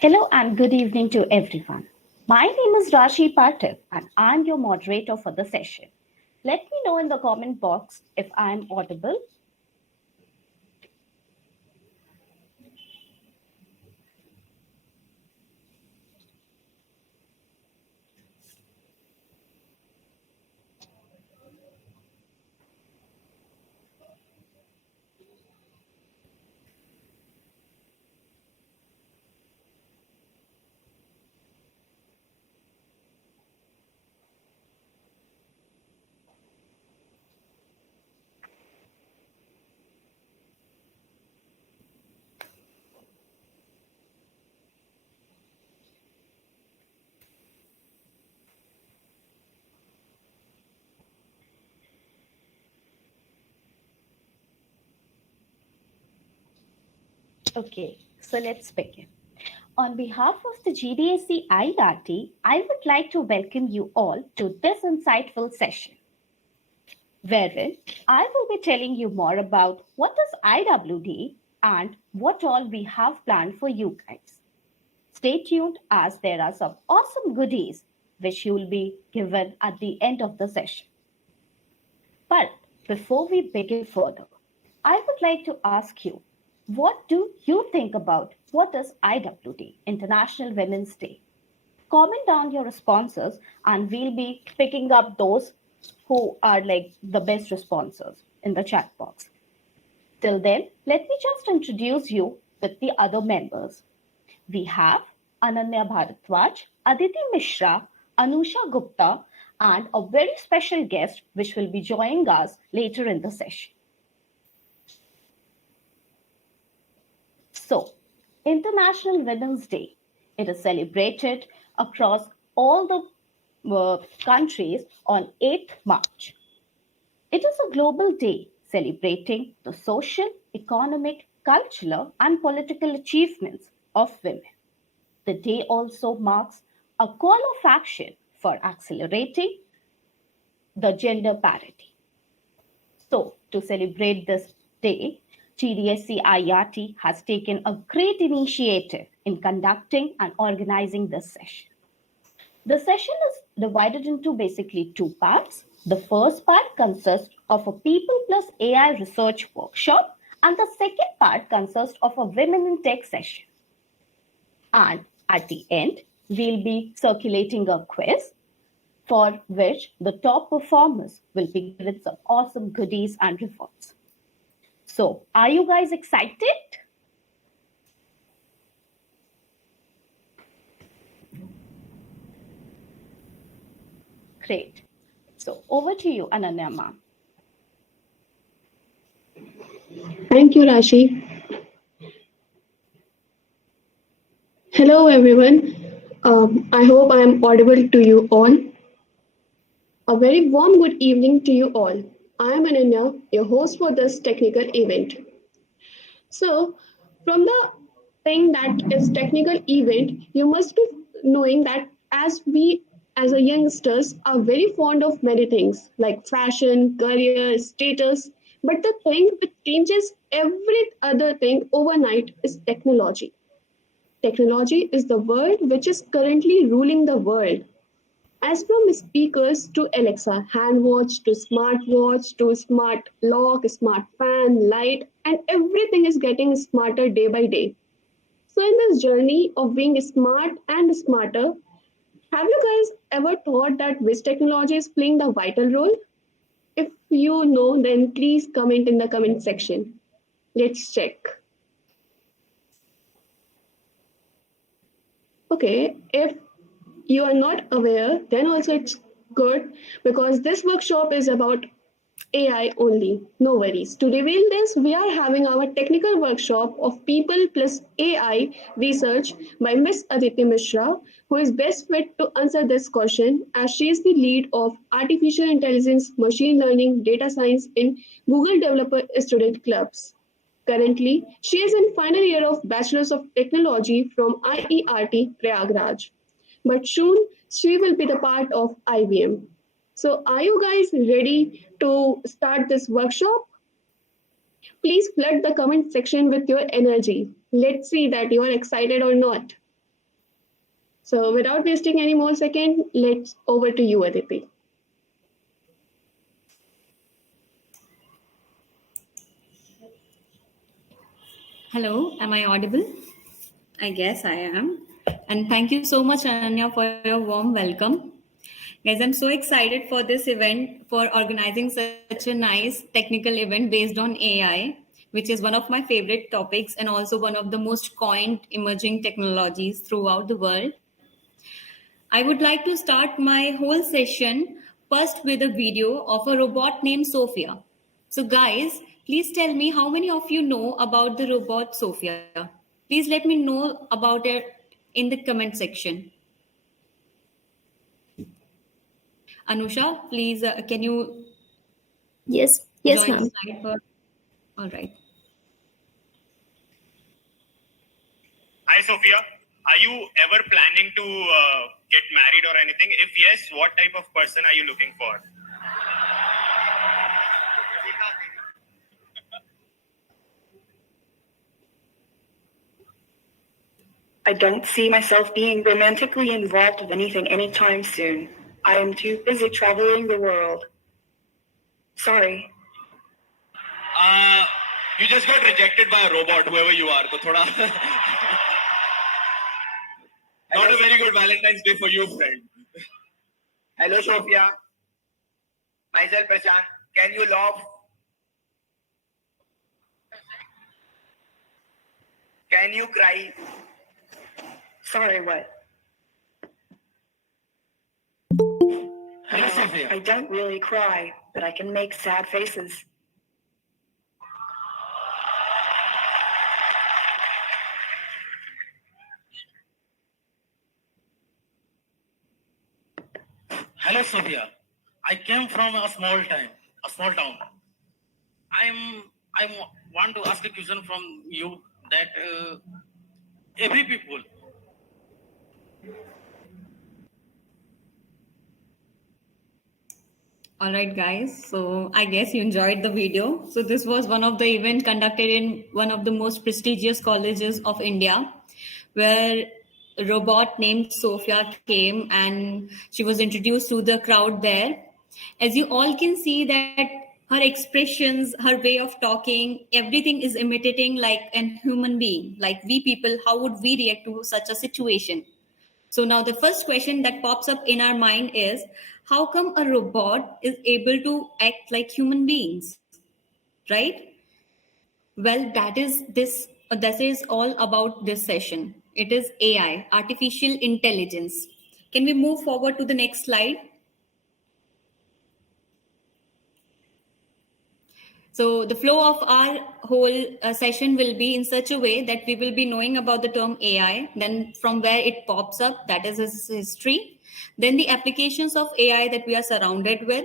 Hello and good evening to everyone. My name is Rashi Patil and I'm your moderator for the session. Let me know in the comment box if I'm audible. Okay, so let's begin. On behalf of the GDSC IERT, I would like to welcome you all to this insightful session, wherein I will be telling you more about what is IWD and what all we have planned for you guys. Stay tuned as there are some awesome goodies which you will be given at the end of the session. But before we begin further, I would like to ask you, what do you think about what is IWD, International Women's Day? Comment down your responses and we'll be picking up those who are like the best responses in the chat box. Till then, let me just introduce you with the other members. We have Ananya Bharadwaj, Aditi Mishra, Anusha Gupta, and a very special guest which will be joining us later in the session. So, International Women's Day. It is celebrated across all the countries on 8th March. It is a global day celebrating the social, economic, cultural, and political achievements of women. The day also marks a call of action for accelerating the gender parity. So, to celebrate this day, GDSC IERT has taken a great initiative in conducting and organizing this session. The session is divided into basically two parts. The first part consists of a People plus AI research workshop, and the second part consists of a Women in Tech session. And at the end, we'll be circulating a quiz for which the top performers will be given some awesome goodies and rewards. So, are you guys excited? Great. So, over to you, Ananya ma'am. Thank you, Rashi. Hello, everyone. I hope I am audible to you all. A very warm good evening to you all. I am Ananya, your host for this technical event. So, from the thing that is technical event, you must be knowing that as a youngsters are very fond of many things like fashion, career, status. But the thing which changes every other thing overnight is technology. Technology is the word which is currently ruling the world. As from speakers to Alexa, hand watch to smartwatch to smart lock, smart fan, light, and everything is getting smarter day by day. So, in this journey of being smart and smarter, have you guys ever thought that which technology is playing the vital role? If you know, then please comment in the comment section. Let's check. Okay, if you are not aware, then also it's good because this workshop is about AI only. No worries. To reveal this, we are having our technical workshop of People plus AI research by Miss Aditi Mishra, who is best fit to answer this question as she is the lead of Artificial Intelligence, Machine Learning, Data Science in Google Developer Student Clubs. Currently, she is in final year of Bachelor's of Technology from IERT Prayagraj. But soon she will be the part of IBM. So, are you guys ready to start this workshop? Please flood the comment section with your energy. Let's see that you are excited or not. So without wasting any more second, let's over to you, Aditi. Hello, am I audible? I guess I am. And thank you so much, Ananya, for your warm welcome. Guys, I'm so excited for this event, for organizing such a nice technical event based on AI, which is one of my favorite topics and also one of the most coined emerging technologies throughout the world. I would like to start my whole session first with a video of a robot named Sophia. So, guys, please tell me how many of you know about the robot Sophia? Please let me know about it in the comment section. Anusha, please, can you Yes, yes, join the ma'am. slide for? All right. Hi, Sophia. Are you ever planning to get married or anything? If yes, what type of person are you looking for? I don't see myself being romantically involved with anything anytime soon. I am too busy traveling the world. Sorry. You just got rejected by a robot, whoever you are. So thoda not a very good Valentine's Day for you, friend. Hello, Sophia. Myself, Prashant. Can you laugh? Can you cry? Sorry, what? Hello, Sophia. I don't really cry, but I can make sad faces. Hello, Sophia. I came from a small town. I want to ask a question from you that every people. All right, guys. So I guess you enjoyed the video. So this was one of the event conducted in one of the most prestigious colleges of India, where a robot named Sophia came and she was introduced to the crowd there. As you all can see that her expressions, her way of talking, everything is imitating like an human being. Like we people, how would we react to such a situation? So now the first question that pops up in our mind is how come a robot is able to act like human beings, right? Well, that is all about this session. It is AI, artificial intelligence. Can we move forward to the next slide? So the flow of our whole session will be in such a way that we will be knowing about the term AI, then from where it pops up, that is its history, then the applications of AI that we are surrounded with,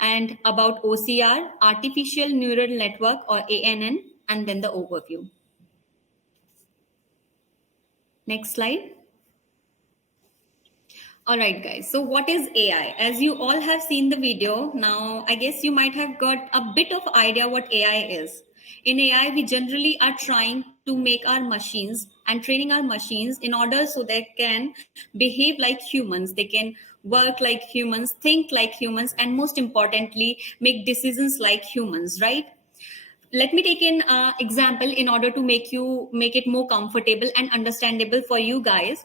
and about OCR, artificial neural network or ANN, and then the overview. Next slide. All right, guys. So, what is AI? As you all have seen the video, now I guess you might have got a bit of idea what AI is. In AI, we generally are trying to make our machines and training our machines in order so they can behave like humans, they can work like humans, think like humans, and most importantly, make decisions like humans, right? Let me take an example in order to make it more comfortable and understandable for you guys.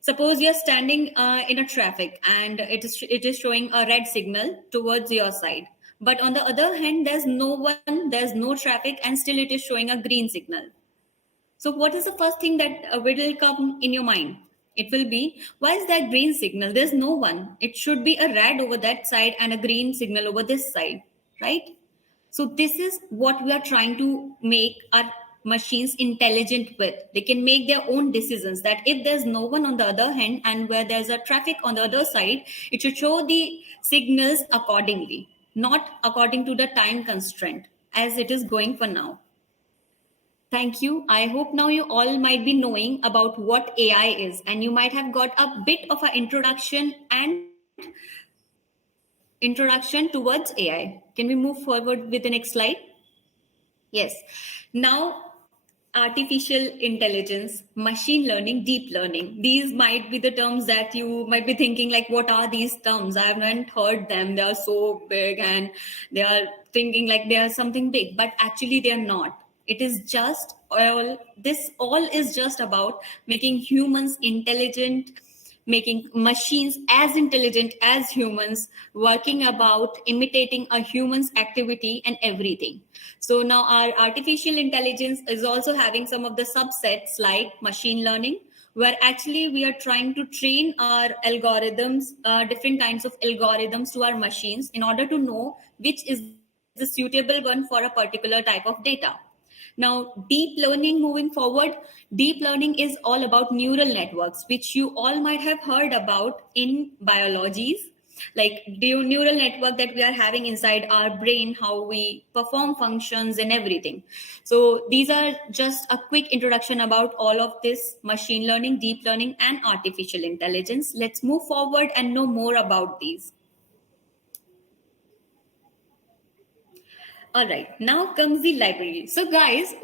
Suppose you're standing in a traffic and it is showing a red signal towards your side, but on the other hand there's no traffic and still it is showing a green signal. So what is the first thing that will come in your mind? It will be, why is that green signal? There's no one. It should be a red over that side and a green signal over this side, right? So this is what we are trying to make our machines intelligent with. They can make their own decisions that if there's no one on the other hand and where there's a traffic on the other side, it should show the signals accordingly, not according to the time constraint as it is going for now. Thank you. I hope now you all might be knowing about what AI is and you might have got a bit of an introduction towards AI. Can we move forward with the next slide? Yes. Now, artificial intelligence, machine learning, deep learning. These might be the terms that you might be thinking, like, what are these terms? I haven't heard them. They are so big and they are thinking like they are something big, but actually they are not. It is just all is just about making humans intelligent, making machines as intelligent as humans, working about imitating a human's activity and everything. So now our artificial intelligence is also having some of the subsets like machine learning, where actually we are trying to train our algorithms, different kinds of algorithms to our machines in order to know which is the suitable one for a particular type of data. Now, deep learning moving forward, deep learning is all about neural networks, which you all might have heard about in biologies, like the neural network that we are having inside our brain, how we perform functions and everything. So these are just a quick introduction about all of this machine learning, deep learning, and artificial intelligence. Let's move forward and know more about these. All right, now comes the library. So, guys,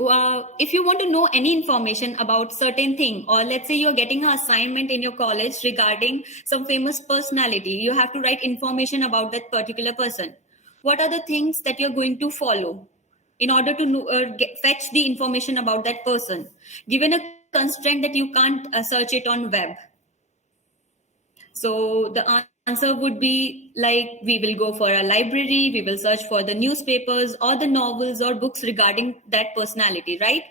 if you want to know any information about certain thing, or let's say you're getting an assignment in your college regarding some famous personality, you have to write information about that particular person. What are the things that you're going to follow in order to know, fetch the information about that person? Given a constraint that you can't search it on web. So the answer would be like, we will go for a library, we will search for the newspapers or the novels or books regarding that personality, right?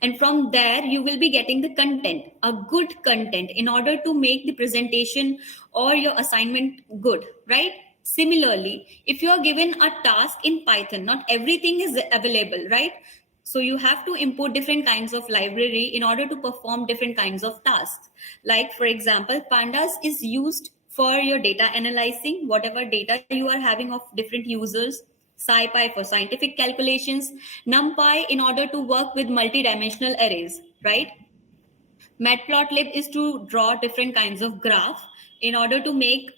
And from there, you will be getting the content, a good content, in order to make the presentation or your assignment good, right? Similarly, if you are given a task in Python, not everything is available, right? So you have to import different kinds of library in order to perform different kinds of tasks. Like, for example, pandas is used for your data analyzing, whatever data you are having of different users, SciPy for scientific calculations, NumPy in order to work with multidimensional arrays, right? Matplotlib is to draw different kinds of graph in order to make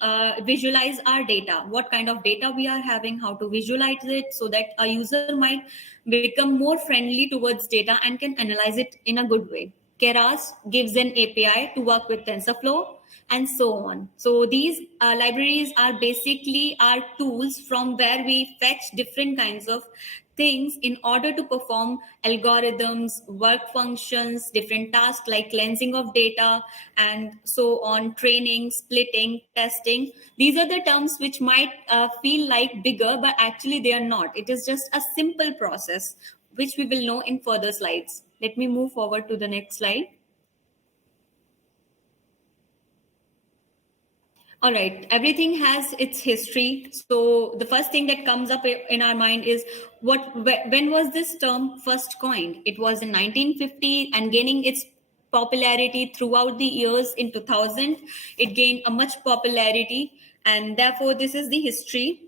visualize our data, what kind of data we are having, how to visualize it so that a user might become more friendly towards data and can analyze it in a good way. Keras gives an API to work with TensorFlow, and so on. So these libraries are basically our tools from where we fetch different kinds of things in order to perform algorithms, work functions, different tasks like cleansing of data, and so on, training, splitting, testing. These are the terms which might feel like bigger, but actually they are not. It is just a simple process, which we will know in further slides. Let me move forward to the next slide. All right, everything has its history. So the first thing that comes up in our mind is when was this term first coined? It was in 1950 and gaining its popularity throughout the years. In 2000, it gained a much popularity, and therefore this is the history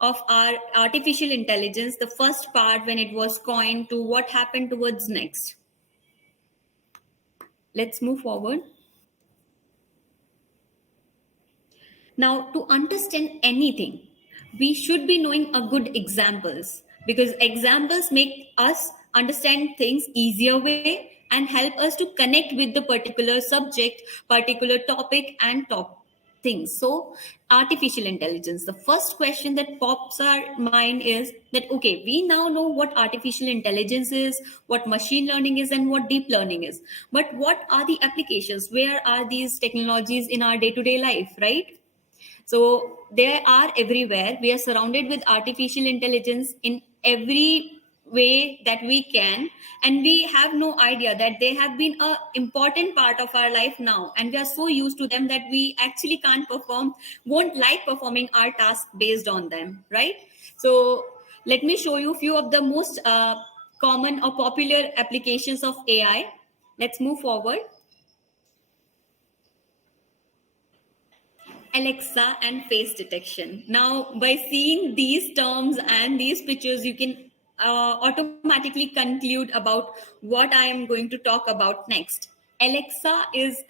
of our artificial intelligence, the first part when it was coined to what happened towards next. Let's move forward. Now, to understand anything, we should be knowing a good examples, because examples make us understand things easier way and help us to connect with the particular subject, particular topic and top things. So artificial intelligence, the first question that pops our mind is that, okay, we now know what artificial intelligence is, what machine learning is, and what deep learning is. But what are the applications? Where are these technologies in our day-to-day life, right? So they are everywhere. We are surrounded with artificial intelligence in every way that we can, and we have no idea that they have been an important part of our life now, and we are so used to them that we actually won't like performing our task based on them, right? So let me show you a few of the most common or popular applications of AI. Let's move forward. Alexa and face detection. Now, by seeing these terms and these pictures, you can automatically conclude about what I am going to talk about next. Alexa is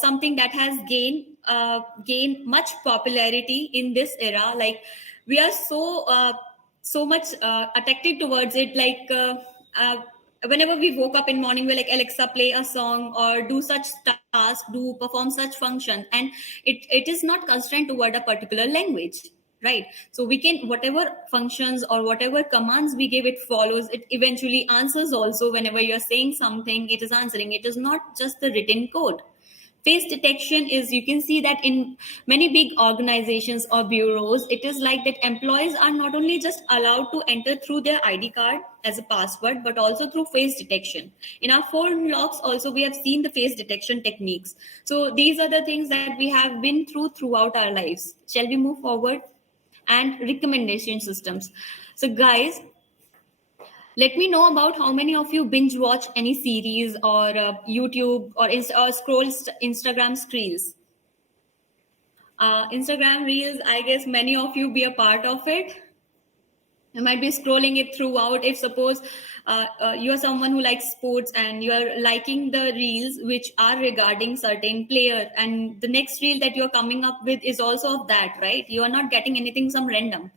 something that has gained much popularity in this era. Like, we are so much attracted towards it. Like, whenever we woke up in morning, we're like, Alexa, play a song or do such task, do perform such function, and it is not constrained toward a particular language, right? So we can, whatever functions or whatever commands we give, it follows, it eventually answers also. Whenever you're saying something, it is answering. It is not just the written code. Face detection is, you can see that in many big organizations or bureaus, it is like that employees are not only just allowed to enter through their ID card as a password, but also through face detection. In our phone locks also, we have seen the face detection techniques. So these are the things that we have been through throughout our lives. Shall we move forward? And recommendation systems. So guys, let me know about how many of you binge watch any series or YouTube or scroll Instagram reels. Instagram reels, I guess many of you be a part of it. You might be scrolling it throughout. If suppose you are someone who likes sports and you are liking the reels which are regarding certain player, and the next reel that you are coming up with is also of that, right? You are not getting anything some random.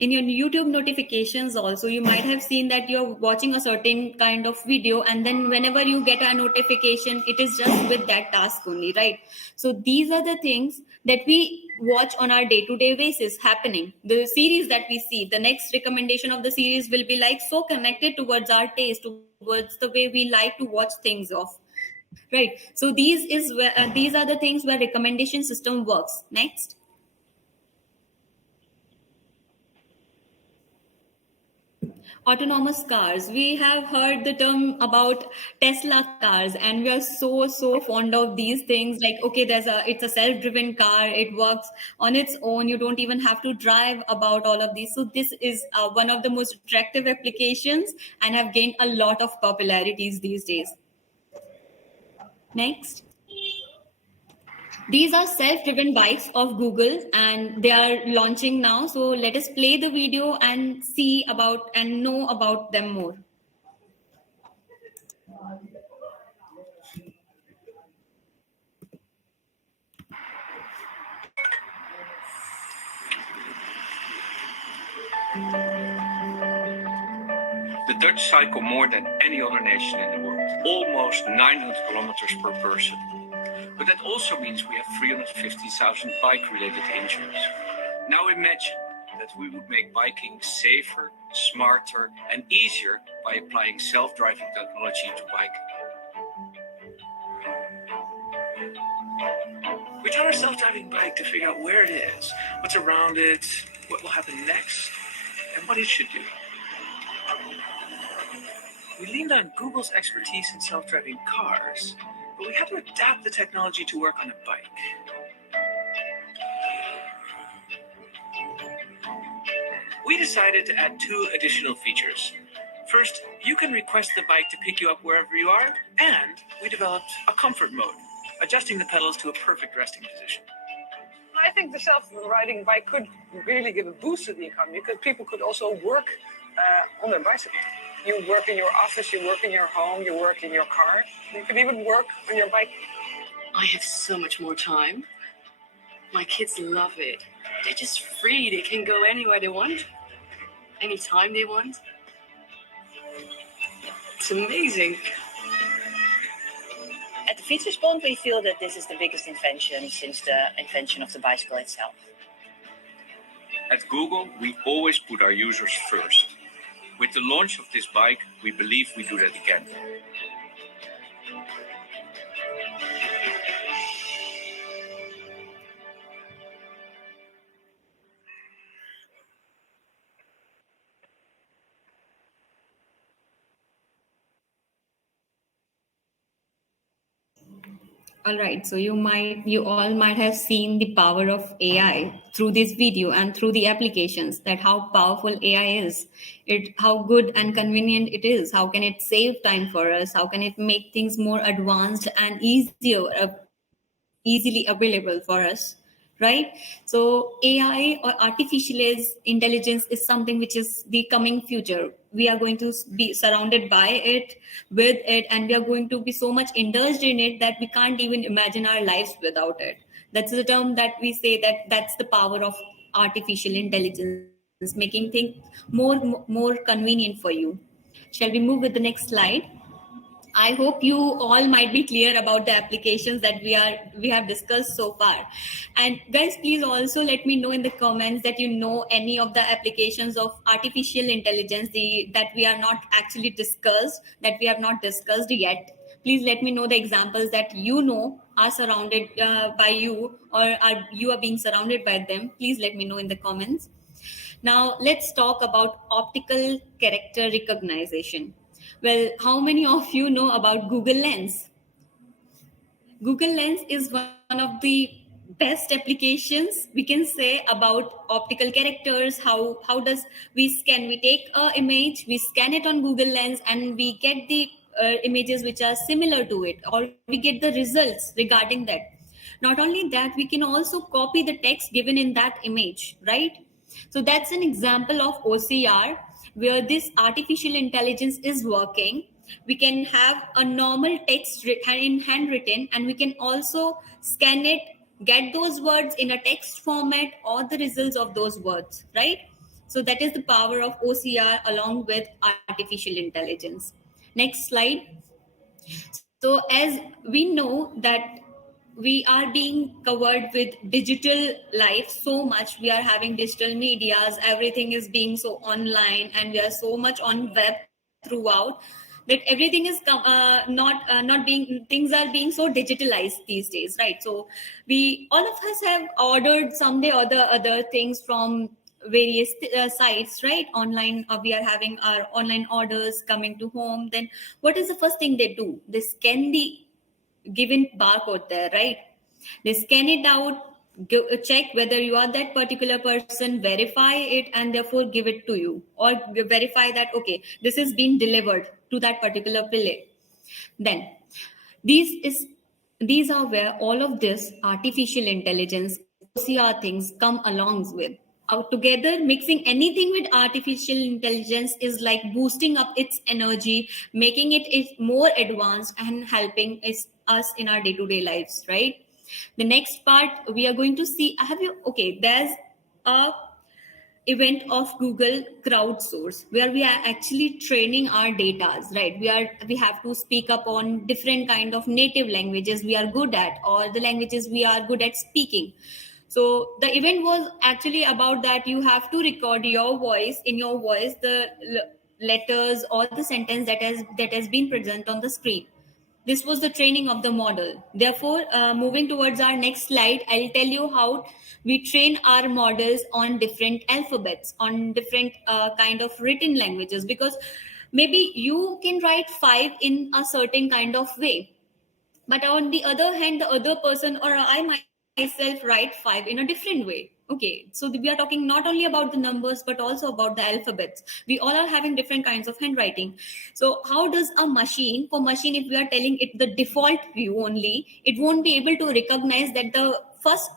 In your YouTube notifications also, you might have seen that you're watching a certain kind of video, and then whenever you get a notification, it is just with that task only, right? So these are the things that we watch on our day-to-day basis happening. The series that we see, the next recommendation of the series will be like so connected towards our taste, towards the way we like to watch things of, right? So these are the things where recommendation system works. Next. Autonomous cars. We have heard the term about Tesla cars, and we are so fond of these things. Like, okay, it's a self-driven car. It works on its own. You don't even have to drive about all of these. So this is one of the most attractive applications and have gained a lot of popularities these days. Next. These are self-driven bikes of Google, and they are launching now. So let us play the video and see about and know about them more. The Dutch cycle more than any other nation in the world, almost 900 kilometers per person. But that also means we have 350,000 bike-related injuries. Now imagine that we would make biking safer, smarter, and easier by applying self-driving technology to biking. We taught our self-driving bike to figure out where it is, what's around it, what will happen next, and what it should do. We leaned on Google's expertise in self-driving cars, but we had to adapt the technology to work on a bike. We decided to add 2 additional features. First, you can request the bike to pick you up wherever you are, and we developed a comfort mode, adjusting the pedals to a perfect resting position. I think the self-riding bike could really give a boost to the economy, because people could also work on their bicycle. You work in your office, you work in your home, you work in your car. You could even work on your bike. I have so much more time. My kids love it. They're just free. They can go anywhere they want, anytime they want. It's amazing. At the Fietsbond, we feel that this is the biggest invention since the invention of the bicycle itself. At Google, we always put our users first. With the launch of this bike, we believe we do that again. All right, so you all might have seen the power of AI through this video and through the applications, that how powerful AI is, how good and convenient it is, how can it save time for us, how can it make things more advanced and easily available for us, right? So AI or artificial intelligence is something which is the coming future. We are going to be surrounded by it, with it, and we are going to be so much indulged in it that we can't even imagine our lives without it. That's the term that we say, that's the power of artificial intelligence, making things more convenient for you. Shall we move with the next slide? I hope you all might be clear about the applications that we have discussed so far. And guys, please also let me know in the comments that you know any of the applications of artificial intelligence that we are not actually discussed, that we have not discussed yet. Please let me know the examples that you know are surrounded by you, or you are being surrounded by them. Please let me know in the comments. Now, let's talk about optical character recognition. Well, how many of you know about Google Lens? Google Lens is one of the best applications we can say about optical characters. How does we take a image, we scan it on Google Lens, and we get the images which are similar to it, or we get the results regarding that. Not only that, we can also copy the text given in that image, right? So that's an example of OCR where this artificial intelligence is working. We can have a normal text in handwritten, and we can also scan it, get those words in a text format or the results of those words, right? So that is the power of OCR along with artificial intelligence. Next slide. So as we know that we are being covered with digital life so much, we are having digital medias, everything is being so online, and we are so much on web throughout, that everything is not being, things are being so digitalized these days, right? So we, all of us have ordered someday or the other things from various sites, right? Online, we are having our online orders coming to home. Then what is the first thing they do? They scan the given barcode there, right? They scan it out, check whether you are that particular person, verify it, and therefore give it to you, or verify that okay, this is being delivered to that particular place. Then these are where all of this artificial intelligence OCR things come along with. Together, mixing anything with artificial intelligence is like boosting up its energy, making it more advanced and helping us in our day-to-day lives, right? The next part we are going to see, there's a event of Google crowdsource where we are actually training our datas, right? We have to speak up on different kind of native languages we are good at, or the languages we are good at speaking. So the event was actually about that you have to record your voice, in your voice, the letters or the sentence that has been present on the screen. This was the training of the model. Therefore, moving towards our next slide, I'll tell you how we train our models on different alphabets, on different kind of written languages, because maybe you can write 5 in a certain kind of way, but on the other hand, the other person or I myself write 5 in a different way. Okay, so we are talking not only about the numbers but also about the alphabets. We all are having different kinds of handwriting. So how does a machine, for machine, if we are telling it the default view only, it won't be able to recognize that the first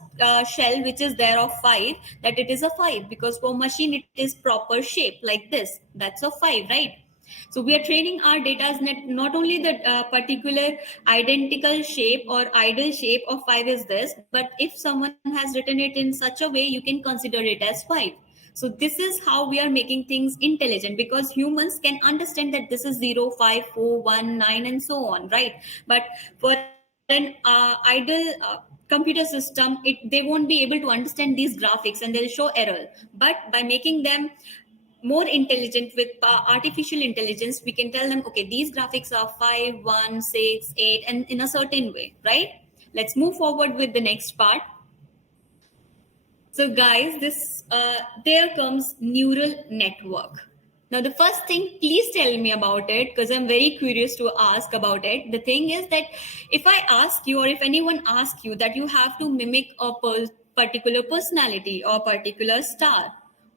shell which is there of 5, that it is a 5, because for machine it is proper shape like this, that's a 5, right? So we are training our data not only the particular identical shape or ideal shape of 5 is this, but if someone has written it in such a way, you can consider it as 5. So this is how we are making things intelligent, because humans can understand that this is 0, 5, 4, 1, 9, and so on, right? But for an ideal computer system, they won't be able to understand these graphics and they'll show error. But by making them more intelligent with artificial intelligence, we can tell them, okay, these graphics are 5, 1, 6, 8, and in a certain way, right? Let's move forward with the next part. So guys, there comes neural network. Now, the first thing, please tell me about it, because I'm very curious to ask about it. The thing is that if I ask you, or if anyone asks you that you have to mimic a particular personality or particular star,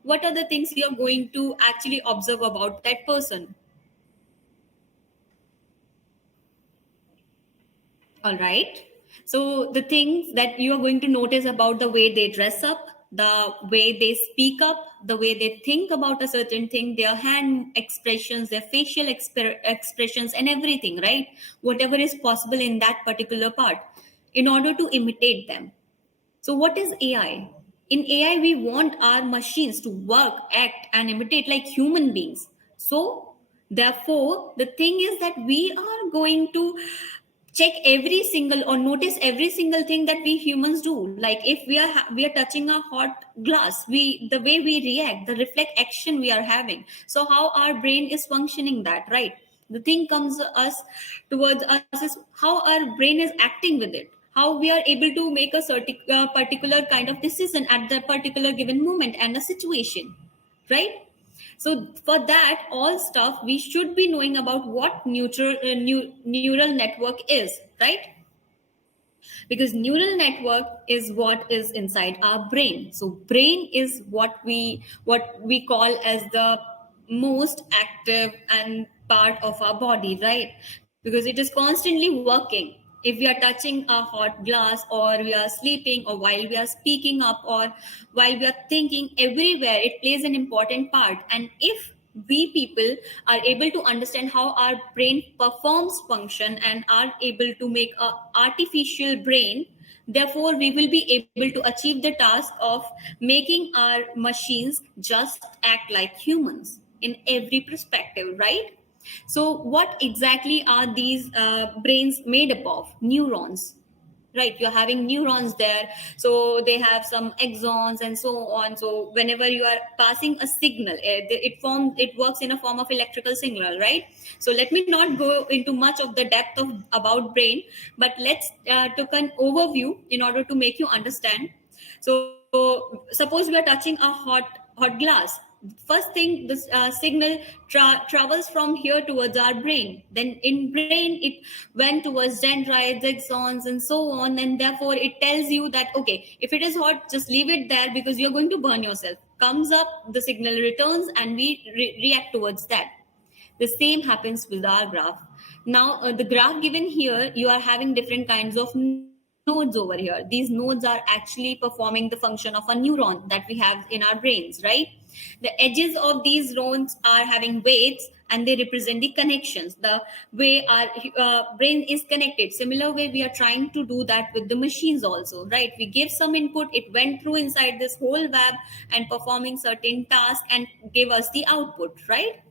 what are the things you're going to actually observe about that person? All right. So the things that you are going to notice about the way they dress up, the way they speak up, the way they think about a certain thing, their hand expressions, their facial expressions, and everything, right? Whatever is possible in that particular part, in order to imitate them. So what is AI? In AI, we want our machines to work, act, and imitate like human beings. So Therefore, the thing is that we are going to check every single or notice every single thing that we humans do. Like if we are touching a hot glass, the way we react, the reflex action we are having. So how our brain is functioning that, right? The thing comes towards us is how our brain is acting with it, how we are able to make a certain particular kind of decision at the particular given moment and a situation, right? So for that all stuff, we should be knowing about what neural network is, right? Because neural network is what is inside our brain. So brain is what we call as the most active and part of our body, right? Because it is constantly working. If we are touching a hot glass, or we are sleeping, or while we are speaking up, or while we are thinking, everywhere it plays an important part. And if we people are able to understand how our brain performs function and are able to make a artificial brain, therefore we will be able to achieve the task of making our machines just act like humans in every perspective, right? So what exactly are these brains made up of? Neurons, right? You're having neurons there, so they have some axons and so on. So whenever you are passing a signal, it works in a form of electrical signal, right? So let me not go into much of the depth of about brain, but let's took an overview in order to make you understand. So suppose we are touching a hot glass. First thing, this signal travels from here towards our brain. Then in brain it went towards dendrites, axons, and so on, and therefore it tells you that okay, if it is hot, just leave it there because you're going to burn yourself. Comes up, the signal returns, and we react towards that. The same happens with our graph. Now the graph given here, you are having different kinds of nodes over here. These nodes are actually performing the function of a neuron that we have in our brains, right? The edges of these neurons are having weights, and they represent the connections, the way our brain is connected. Similar way we are trying to do that with the machines also, right? We give some input, it went through inside this whole web and performing certain tasks and give us the output, right?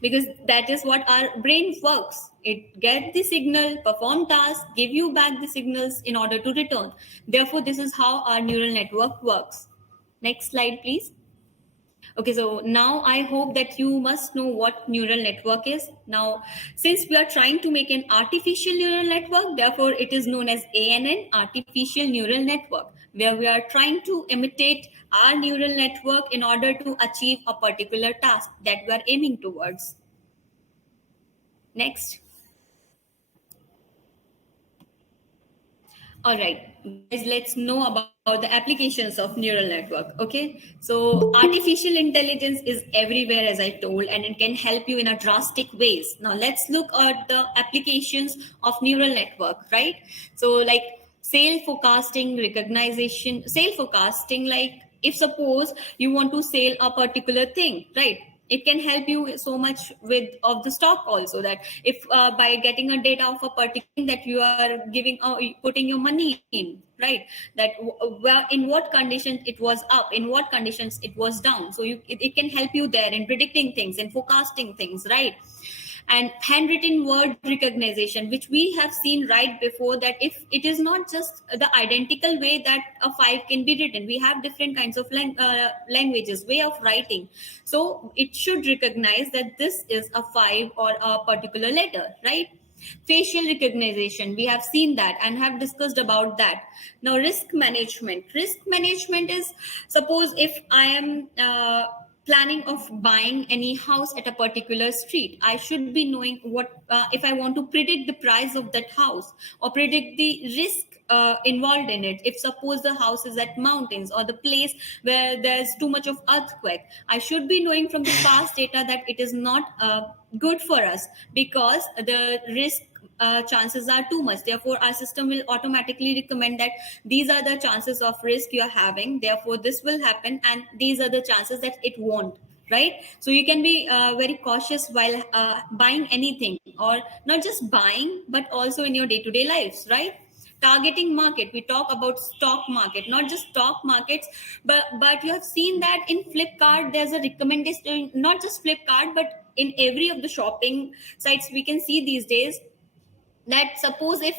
Because that is what our brain works. It gets the signal, perform tasks, give you back the signals in order to return. Therefore, this is how our neural network works. Next slide, please. Okay, so now I hope that you must know what neural network is. Now, since we are trying to make an artificial neural network, therefore it is known as ANN, artificial neural network, where we are trying to imitate our neural network in order to achieve a particular task that we are aiming towards. Next. All right, guys, let's know about the applications of neural network. Okay, so artificial intelligence is everywhere, as I told, and it can help you in a drastic ways. Now let's look at the applications of neural network, right? So like sale forecasting, recognition, sale forecasting, like if suppose you want to sell a particular thing, right? It can help you so much with of the stock also, that if by getting a data of a particular thing that you are giving putting your money in, right, that where in what conditions it was up, in what conditions it was down. So it can help you there in predicting things and forecasting things, right? And handwritten word recognition, which we have seen right before, that if it is not just the identical way that a 5 can be written, we have different kinds of languages, way of writing. So it should recognize that this is a 5 or a particular letter, right? Facial recognition, we have seen that and have discussed about that. Now risk management is, suppose if I am planning of buying any house at a particular street, I should be knowing what if I want to predict the price of that house or predict the risk involved in it. If suppose the house is at mountains or the place where there's too much of earthquake, I should be knowing from the past data that it is not good for us, because the risk chances are too much. Therefore our system will automatically recommend that these are the chances of risk you are having, therefore this will happen, and these are the chances that it won't, right? So you can be very cautious while buying anything, or not just buying but also in your day-to-day lives, right? Targeting market, we talk about stock market, not just stock markets, but you have seen that in Flipkart there's a recommendation, not just Flipkart but in every of the shopping sites we can see these days that suppose if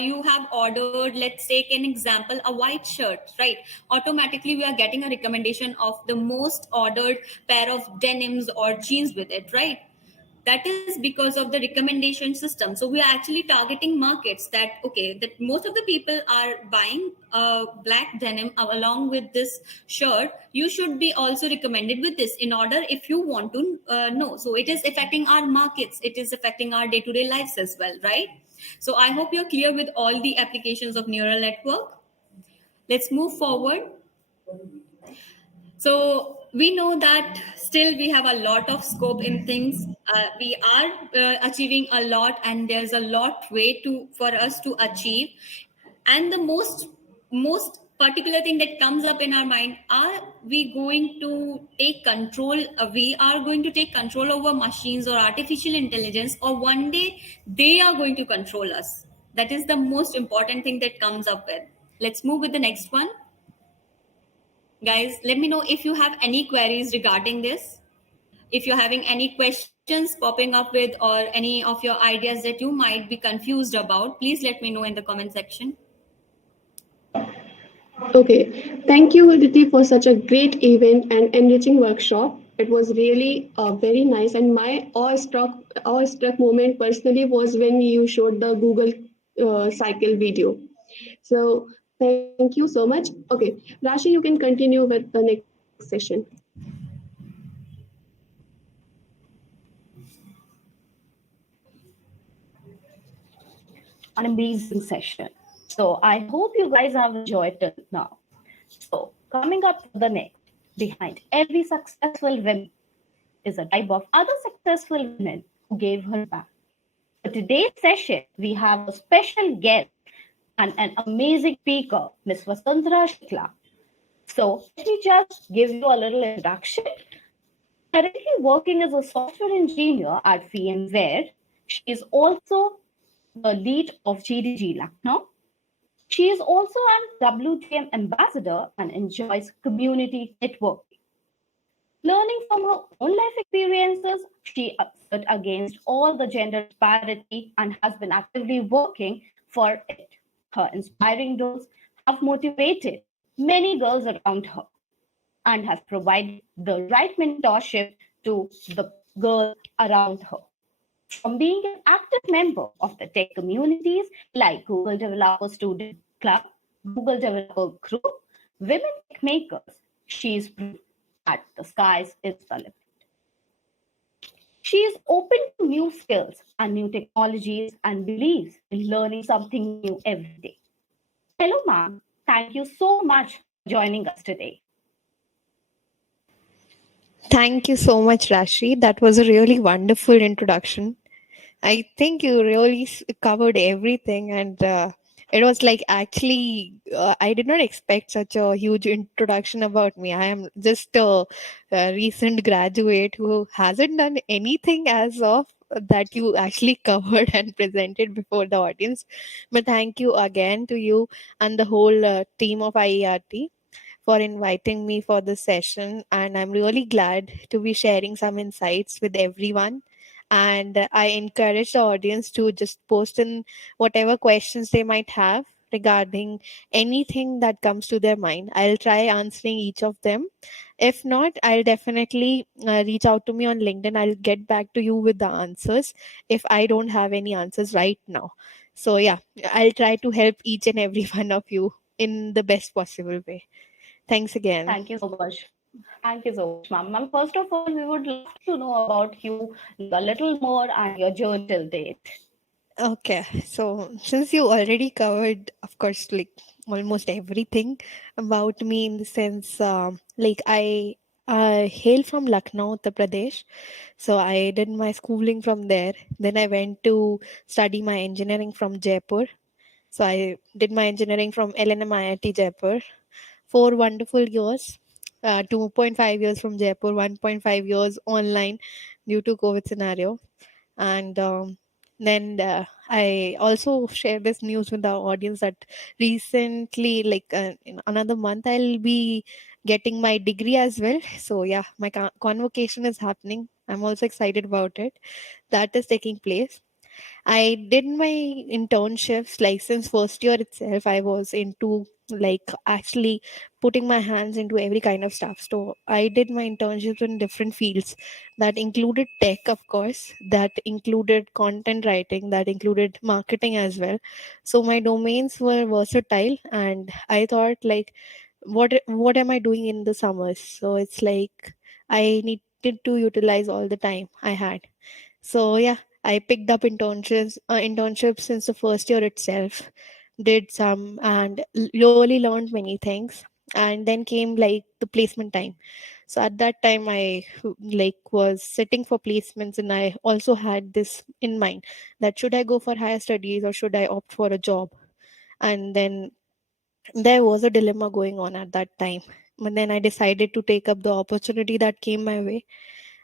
you have ordered, let's take an example, a white shirt, right? Automatically we are getting a recommendation of the most ordered pair of denims or jeans with it, right? That is because of the recommendation system. So we are actually targeting markets that, okay, that most of the people are buying black denim along with this shirt. You should be also recommended with this in order if you want to know. So it is affecting our markets. It is affecting our day-to-day lives as well, right? So I hope you're clear with all the applications of neural network. Let's move forward. So we know that still we have a lot of scope in things. We are achieving a lot, and there's a lot way to for us to achieve. And the most particular thing that comes up in our mind: are we going to take control? We are going to take control over machines or artificial intelligence, or one day they are going to control us. That is the most important thing that comes up with. Let's move with the next one. Guys, let me know if you have any queries regarding this. If you're having any questions popping up with or any of your ideas that you might be confused about, please let me know in the comment section. Okay, thank you, Aditi, for such a great event and enriching workshop. It was really very nice, and my awestruck moment personally was when you showed the Google cycle video. So thank you so much. Okay, Rashi, you can continue with the next session. An amazing session. So I hope you guys have enjoyed it now. So coming up to the next, behind every successful woman is a tribe of other successful women who gave her back. For today's session, we have a special guest and an amazing speaker, Ms. Vasundhara Shukla. So let me just give you a little introduction. Currently working as a software engineer at VMware, she is also the lead of GDG Lucknow. She is also an WTM ambassador and enjoys community networking. Learning from her own life experiences, she stood against all the gender disparity and has been actively working for it. Her inspiring doors have motivated many girls around her and has provided the right mentorship to the girls around her. From being an active member of the tech communities like Google Developer Student Club, Google Developer Group, Women TechMakers, she is proof that the skies is the limit. She is open to new skills and new technologies and believes in learning something new every day. Hello, ma'am. Thank you so much for joining us today. Thank you so much, Rashi. That was a really wonderful introduction. I think you really covered everything, and it was like actually, I did not expect such a huge introduction about me. I am just a recent graduate who hasn't done anything as of that you actually covered and presented before the audience. But thank you again to you and the whole team of IERT for inviting me for this session, and I'm really glad to be sharing some insights with everyone. And I encourage the audience to just post in whatever questions they might have regarding anything that comes to their mind. I'll try answering each of them. If not, I'll definitely reach out to me on LinkedIn. I'll get back to you with the answers if I don't have any answers right now. So yeah, I'll try to help each and every one of you in the best possible way. Thanks again. Thank you so much. Thank you so much, ma'am. Ma'am, first of all, we would love to know about you a little more and your journey till date. Okay, so since you already covered, of course, like almost everything about me in the sense, like I hail from Lucknow, Uttar Pradesh. So I did my schooling from there. Then I went to study my engineering from Jaipur. So I did my engineering from LNM IIT Jaipur. 4 wonderful years. 2.5 years from Jaipur, 1.5 years online due to COVID scenario. And then I also share this news with our audience that recently, like in another month, I'll be getting my degree as well. So yeah, my convocation is happening I'm also excited about it. That is taking place. I did my internships like since first year itself. I was into like actually putting my hands into every kind of stuff. So I did my internships in different fields that included tech, of course, that included content writing, that included marketing as well. So my domains were versatile, and I thought like, what am I doing in the summers? So it's like I needed to utilize all the time I had. So yeah, I picked up internships since the first year itself, did some and really learned many things. And then came like the placement time. So at that time, I like was sitting for placements, and I also had this in mind that should I go for higher studies or should I opt for a job? And then there was a dilemma going on at that time. But then I decided to take up the opportunity that came my way.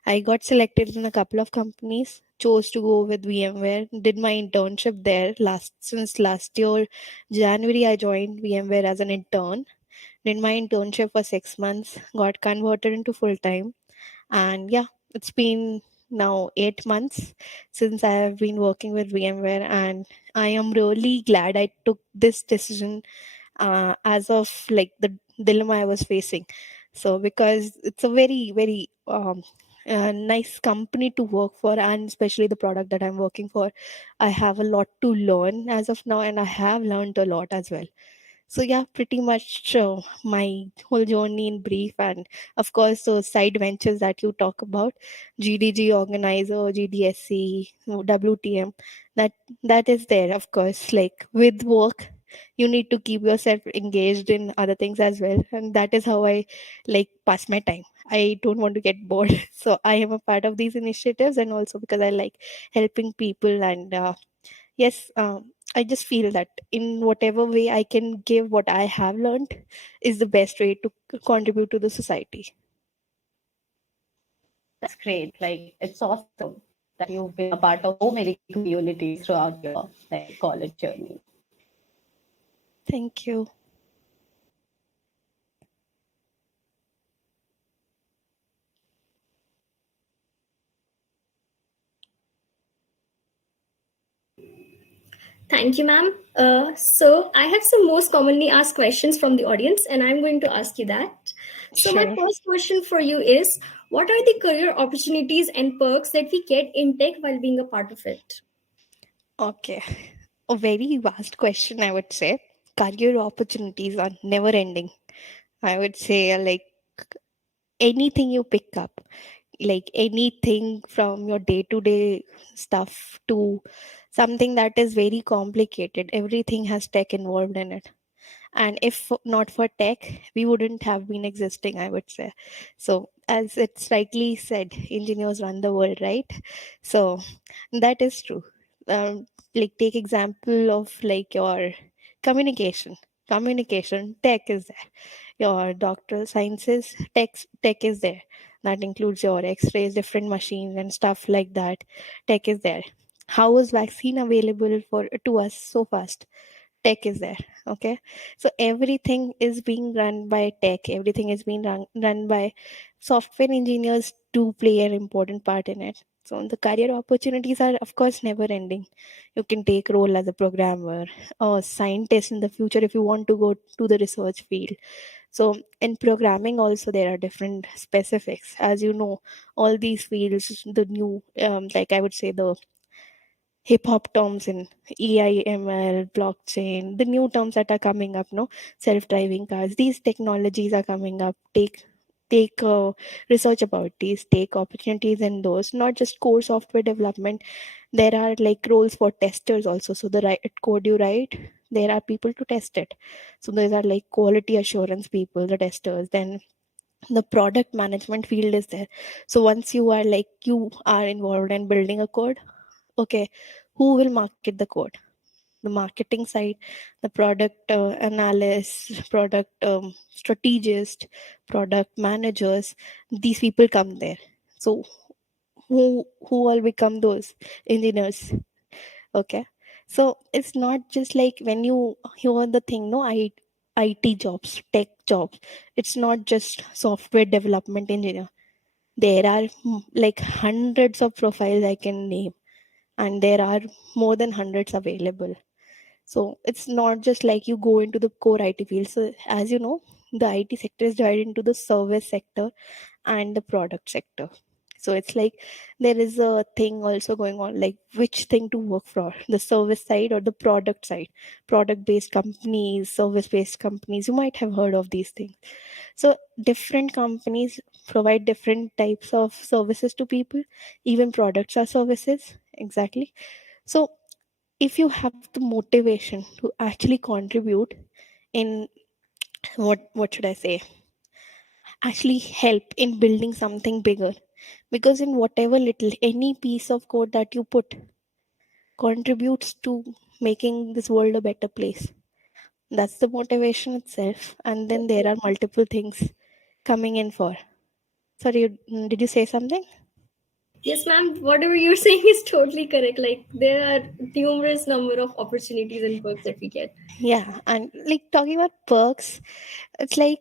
I got selected in a couple of companies, chose to go with VMware, did my internship there last year, January I joined VMware as an intern, did my internship for 6 months, got converted into full time, and yeah, it's been now 8 months since I have been working with VMware, and I am really glad I took this decision as of like the dilemma I was facing. So because it's a very nice company to work for, and especially the product that I'm working for, I have a lot to learn as of now, and I have learned a lot as well. So yeah, pretty much my whole journey in brief, and of course those side ventures that you talk about, GDG organizer, GDSC, WTM, that that is there. Of course, like with work, you need to keep yourself engaged in other things as well, and that is how I like pass my time. I don't want to get bored, so I am a part of these initiatives, and also because I like helping people and yes, I just feel that in whatever way I can give what I have learned is the best way to contribute to the society. That's great. Like, it's awesome that you've been a part of so many communities throughout your like college journey. Thank you. Thank you, ma'am. So I have some most commonly asked questions from the audience, and I'm going to ask you that. So my Sure. first question for you is, what are the career opportunities and perks that we get in tech while being a part of it? Okay. A very vast question, I would say. Career opportunities are never ending. I would say, like, anything you pick up, like anything from your day to day stuff to something that is very complicated, everything has tech involved in it. And if not for tech, we wouldn't have been existing, I would say. So as it's rightly said, engineers run the world, right? So that is true. Like take example of like your communication. Communication tech is there. Your doctoral sciences tech is there. That includes your x-rays, different machines and stuff like that. Tech is there. How was vaccine available for to us so fast? Tech is there. Okay, so everything is being run by tech, everything is being run by software engineers to play an important part in it. So the career opportunities are of course never ending. You can take role as a programmer or scientist in the future if you want to go to the research field. So in programming also there are different specifics, as you know, all these fields, the new like I would say the hip hop terms in AI, ML, blockchain, the new terms that are coming up, no, self-driving cars. These technologies are coming up. Take research about these. Take opportunities in those. Not just core software development. There are like roles for testers also. So the right code you write, there are people to test it. So those are like quality assurance people, the testers. Then the product management field is there. So once you are involved in building a code, okay, who will market the code? The marketing side, the product analyst, product strategist, product managers, these people come there. So who all become those engineers? Okay, so it's not just like when you hear the thing, no, IT jobs, tech jobs, it's not just software development engineer. There are like hundreds of profiles I can name, and there are more than hundreds available. So it's not just like you go into the core IT field. So as you know, the IT sector is divided into the service sector and the product sector. So it's like there is a thing also going on, like which thing to work for, the service side or the product side. Product based companies, service based companies, you might have heard of these things. So different companies provide different types of services to people. Even products are services, exactly. So if you have the motivation to actually contribute in what should I say, actually help in building something bigger, because in whatever little any piece of code that you put contributes to making this world a better place. That's the motivation itself, and then there are multiple things coming in for. Sorry, did you say something? Yes, ma'am. Whatever you're saying is totally correct. Like there are numerous number of opportunities and perks that we get. Yeah, and like talking about perks, it's like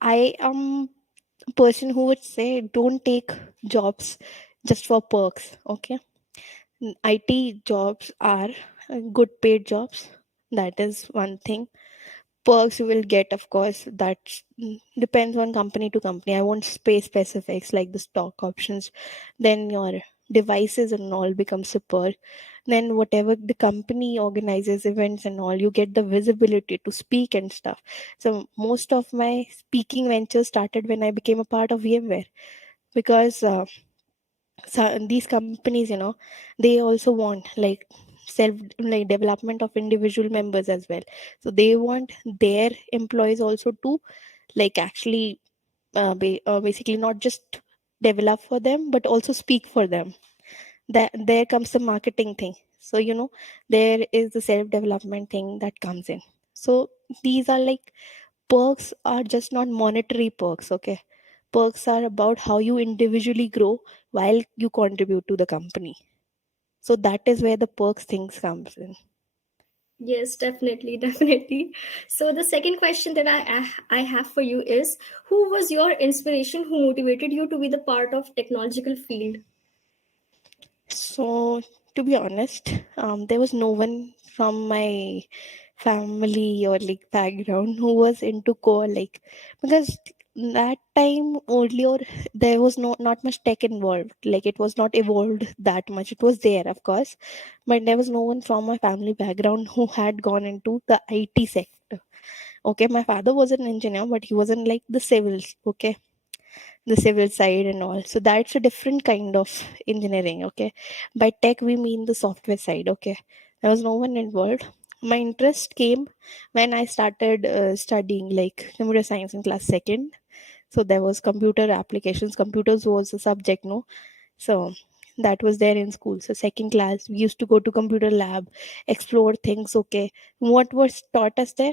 I am a person who would say don't take jobs just for perks. Okay, IT jobs are good paid jobs. That is one thing. Perks you will get, of course, that depends on company to company. I won't say specifics like the stock options. Then your devices and all becomes a perk. Then whatever the company organizes events and all, you get the visibility to speak and stuff. So most of my speaking ventures started when I became a part of VMware, because so these companies, they also want like self like development of individual members as well. So they want their employees also to like actually basically not just develop for them but also speak for them. That there comes the marketing thing. So there is the self development thing that comes in. So these are like perks are just not monetary perks. Okay, perks are about how you individually grow while you contribute to the company. So that is where the perks things comes in. Yes, definitely, definitely. So the second question that I have for you is, who was your inspiration? Who motivated you to be the part of technological field? So to be honest, there was no one from my family or like background who was into core, like, because that time earlier there was not much tech involved, like it was not evolved that much. It was there, of course, but there was no one from my family background who had gone into the IT sector. Okay, my father was an engineer, but he wasn't like the civils. Okay, the civil side and all. So that's a different kind of engineering. Okay, by tech we mean the software side. Okay, there was no one involved. My interest came when I started studying like computer science in class second. So there was computer applications. Computers was a subject, no. So that was there in school. So second class we used to go to computer lab, explore things. Okay, what was taught us there?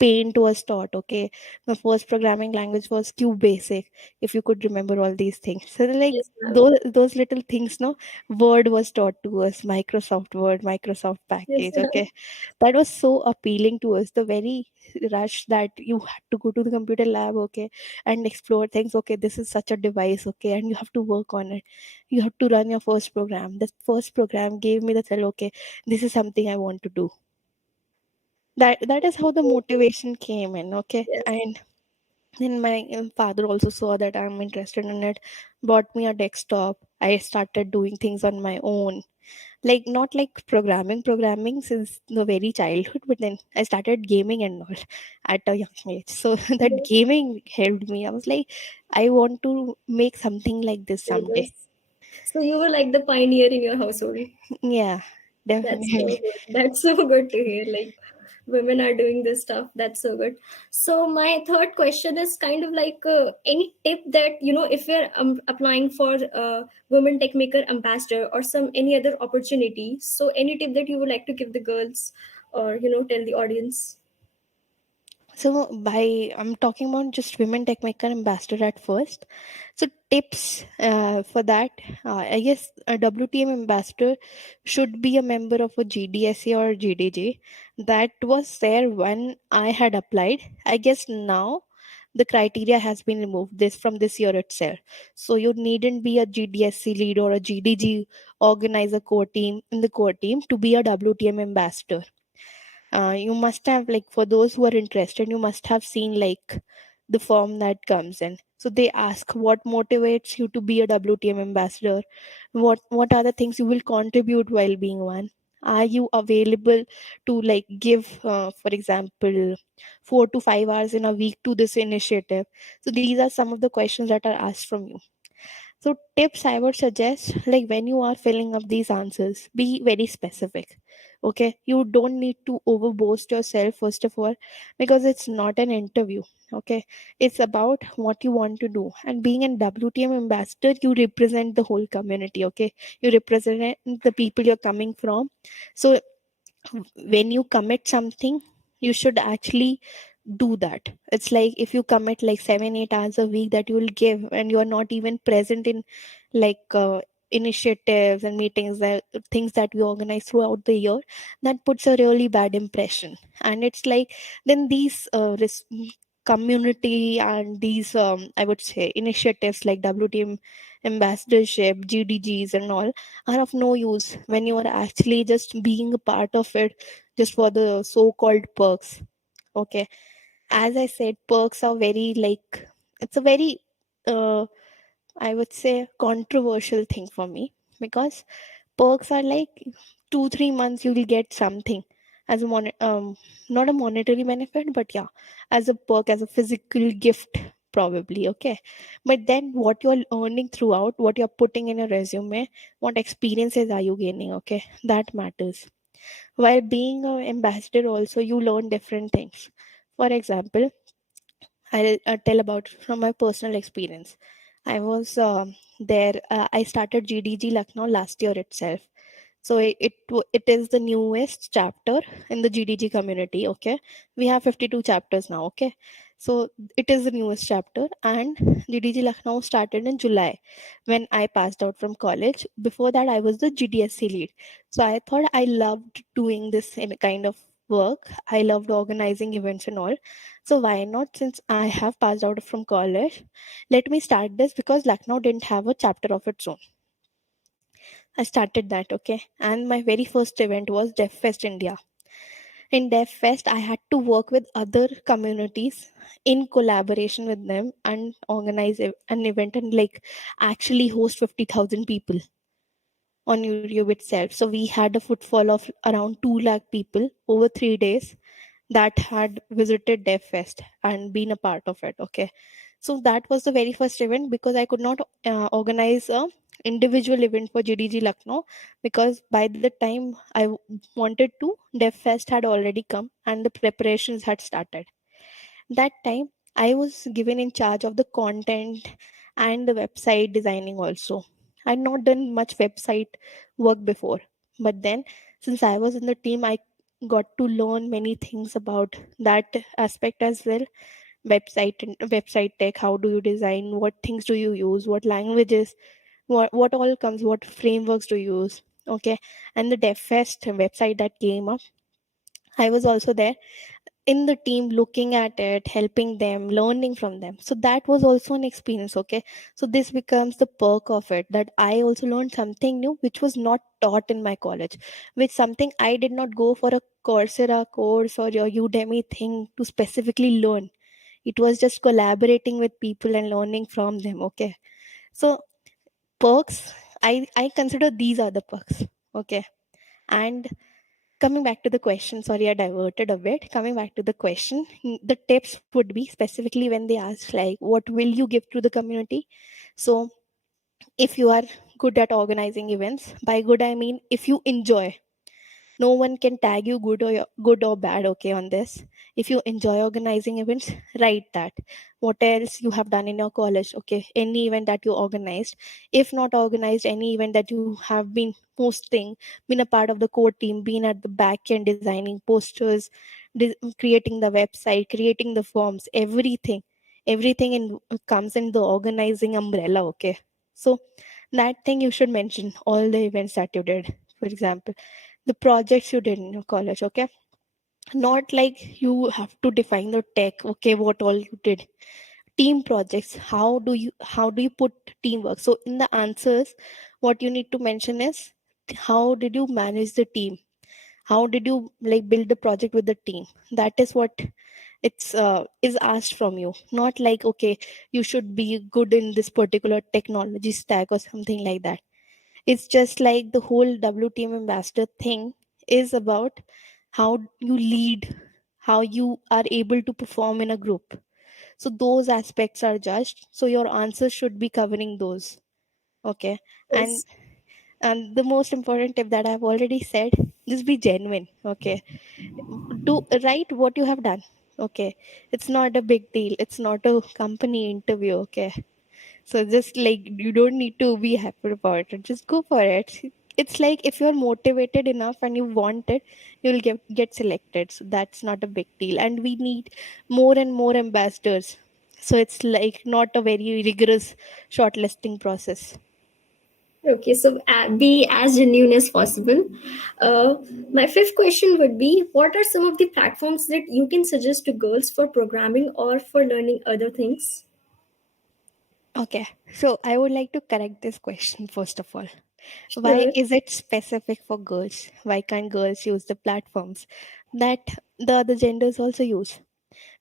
Paint was taught. Okay, my first programming language was Q Basic, if you could remember all these things. So like Yes, ma'am. those little things, no. Word was taught to us, Microsoft Word, Microsoft Yes, Package. ma'am. Okay, that was so appealing to us. The very rush that you had to go to the computer lab, okay, and explore things. Okay, this is such a device. Okay, and you have to work on it. You have to run your first program. The first program gave me the thrill. Okay, this is something I want to do. That is how the motivation came in. Okay, Yes. and then my father also saw that I'm interested in it, bought me a desktop. I started doing things on my own, like not like programming since the very childhood, but then I started gaming and all at a young age. So that Yes. gaming helped me. I was like, I want to make something like this someday. Yes. So you were like the pioneer in your household. Yeah, That's so definitely. good. That's so good to hear. Like women are doing this stuff. That's so good. So my third question is kind of like any tip that if you're applying for women tech maker ambassador or some any other opportunity. So any tip that you would like to give the girls or tell the audience. So I'm talking about just women tech maker ambassador at first. So tips for that, I guess a WTM ambassador should be a member of a GDSC or GDJ. That was there when I had applied. I guess now the criteria has been removed this from this year itself. So you needn't be a GDSC lead or a GDG organizer core team in the core team to be a WTM ambassador. You must have, like, for those who are interested, you must have seen like the form that comes in. So they ask what motivates you to be a WTM ambassador, what are the things you will contribute while being one. Are you available to like give, for example, 4 to 5 hours in a week to this initiative? So these are some of the questions that are asked from you. So tips I would suggest, like when you are filling up these answers, be very specific. Okay, you don't need to overboast yourself first of all, because it's not an interview. Okay, it's about what you want to do. And being a WTM ambassador, you represent the whole community. Okay, you represent the people you're coming from. So when you commit something, you should actually do that. It's like if you commit like 7-8 hours a week that you will give, and you are not even present in like initiatives and meetings, that things that we organize throughout the year, that puts a really bad impression. And it's like then these community and these I would say initiatives like WTM ambassadorship, GDGs and all are of no use when you are actually just being a part of it just for the so-called perks. Okay, as I said, perks are very like, it's a very I would say controversial thing for me, because perks are like 2-3 months you will get something as a not a monetary benefit, but yeah, as a perk, as a physical gift probably. Okay, but then what you're earning throughout, what you're putting in a resume, what experiences are you gaining? Okay, that matters. While being an ambassador also, you learn different things. For example, I'll tell about from my personal experience. I was there. I started GDG Lucknow last year itself. So it is the newest chapter in the GDG community. Okay, we have 52 chapters now. Okay, so it is the newest chapter, and GDG Lucknow started in July when I passed out from college. Before that, I was the GDSC lead. So I thought I loved doing this in kind of work. I loved organizing events and all. So why not, since I have passed out from college, let me start this, because Lucknow didn't have a chapter of its own. I started that. Okay, and my very first event was Deaf Fest India. In Deaf Fest, I had to work with other communities in collaboration with them and organize an event and like actually host 50,000 people on YouTube itself. So we had a footfall of around 2 lakh people over 3 days that had visited Deaf Fest and been a part of it. Okay, so that was the very first event, because I could not organize a individual event for GDG Lucknow, because by the time I wanted to, Deaf Fest had already come and the preparations had started. That time I was given in charge of the content and the website designing also. I'd not done much website work before, but then since I was in the team, I got to learn many things about that aspect as well. Website and website tech, how do you design, what things do you use, what languages, what all comes, what frameworks do you use. Okay, and the DevFest website that came up, I was also there in the team looking at it, helping them, learning from them. So that was also an experience. Okay, so this becomes the perk of it, that I also learned something new which was not taught in my college, which something I did not go for a Coursera course or your Udemy thing to specifically learn. It was just collaborating with people and learning from them. Okay, so perks, I consider these are the perks. Okay, and coming back to the question, sorry, I diverted a bit. Coming back to the question, the tips would be specifically when they ask, like, what will you give to the community? So, if you are good at organizing events, by good, I mean if you enjoy. No one can tag you good or bad. Okay, on this, if you enjoy organizing events, write that. What else you have done in your college? Okay, any event that you organized. If not organized, any event that you have been hosting, been a part of the core team, been at the back end designing posters, creating the website, creating the forms, everything comes in the organizing umbrella. Okay, so that thing you should mention, all the events that you did, for example, the projects you did in your college. Okay, not like you have to define the tech. Okay, what all you did. team projects, how do you put teamwork? So in the answers, what you need to mention is how did you manage the team, how did you like build the project with the team. That is what it's is asked from you, not like okay, you should be good in this particular technology stack or something like that. It's just like the whole WTM ambassador thing is about how you lead, how you are able to perform in a group. So those aspects are judged. So your answers should be covering those. Okay. And Yes. and the most important tip that I've already said, just be genuine. Okay. Do write what you have done. Okay. It's not a big deal. It's not a company interview. Okay. So just like you don't need to be happy about it. Just go for it. It's like if you're motivated enough and you want it, you'll get selected. So that's not a big deal. And we need more and more ambassadors. So it's like not a very rigorous shortlisting process. Okay, so be as genuine as possible. Uh, my fifth question would be, what are some of the platforms that you can suggest to girls for programming or for learning other things? Okay. So I would like to correct this question first of all. Why Sure. is it specific for girls? Why can't girls use the platforms that the other genders also use?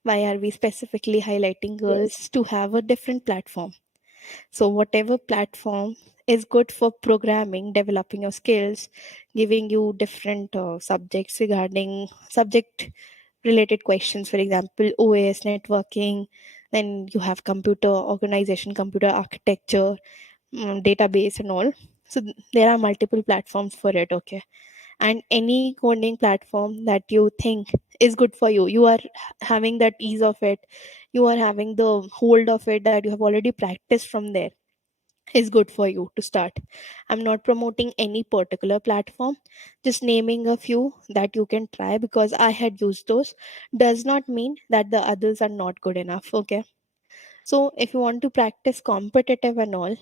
Why are we specifically highlighting Yes. girls to have a different platform? So, whatever platform is good for programming, developing your skills, giving you different subjects regarding subject related questions, for example, OS, networking, then you have computer organization, computer architecture, database, and all. So, there are multiple platforms for it, okay? And any coding platform that you think is good for you, you are having that ease of it, you are having the hold of it, that you have already practiced from there, is good for you to start. I'm not promoting any particular platform, just naming a few that you can try because I had used those, does not mean that the others are not good enough, okay? So if you want to practice competitive and all,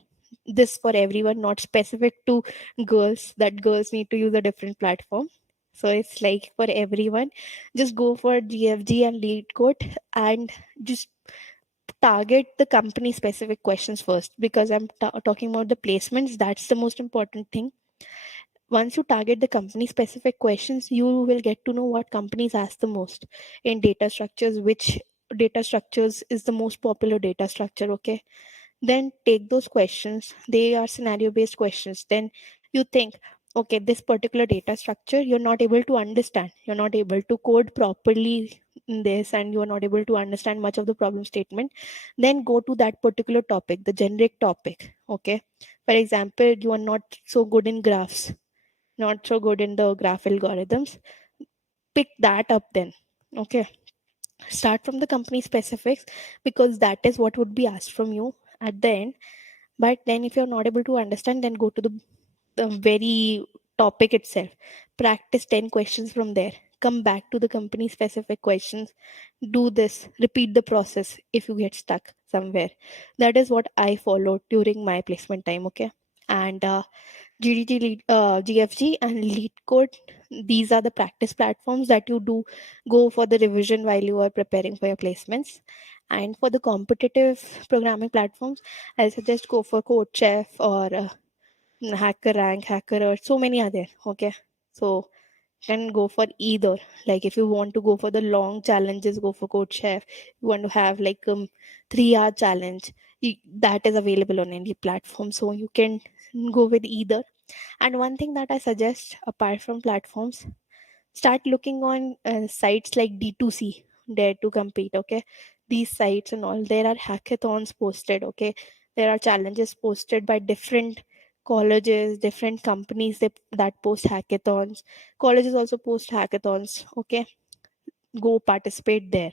this for everyone, not specific to girls, that girls need to use a different platform. So it's like for everyone, just go for GFG and lead code and just target the company specific questions first, because I'm talking about the placements. That's the most important thing. Once you target the company specific questions, you will get to know what companies ask the most in data structures, which data structures is the most popular data structure, okay? Then take those questions, they are scenario based questions. Then you think, okay, this particular data structure you're not able to understand, you're not able to code properly in this, and you're not able to understand much of the problem statement, then go to that particular topic, the generic topic, okay? For example, you are not so good in graphs, not so good in the graph algorithms, pick that up then, okay? Start from the company specifics, because that is what would be asked from you at the end. But then if you're not able to understand, then go to the very topic itself, practice 10 questions from there, come back to the company specific questions, do this, repeat the process if you get stuck somewhere. That is what I followed during my placement time, okay? And GFG and lead code, these are the practice platforms that you do go for the revision while you are preparing for your placements. And for the competitive programming platforms, I suggest go for Code Chef or Hacker Rank, Hacker, or so many are there, okay? So can go for either. Like if you want to go for the long challenges, go for Code Chef. You want to have like 3-hour challenge, that is available on any platform, so you can go with either. And one thing that I suggest apart from platforms, start looking on sites like D2C, Dare to Compete, okay? These sites and all, there are hackathons posted, okay? There are challenges posted by different colleges, different companies that post hackathons. Colleges also post hackathons, okay? Go participate there.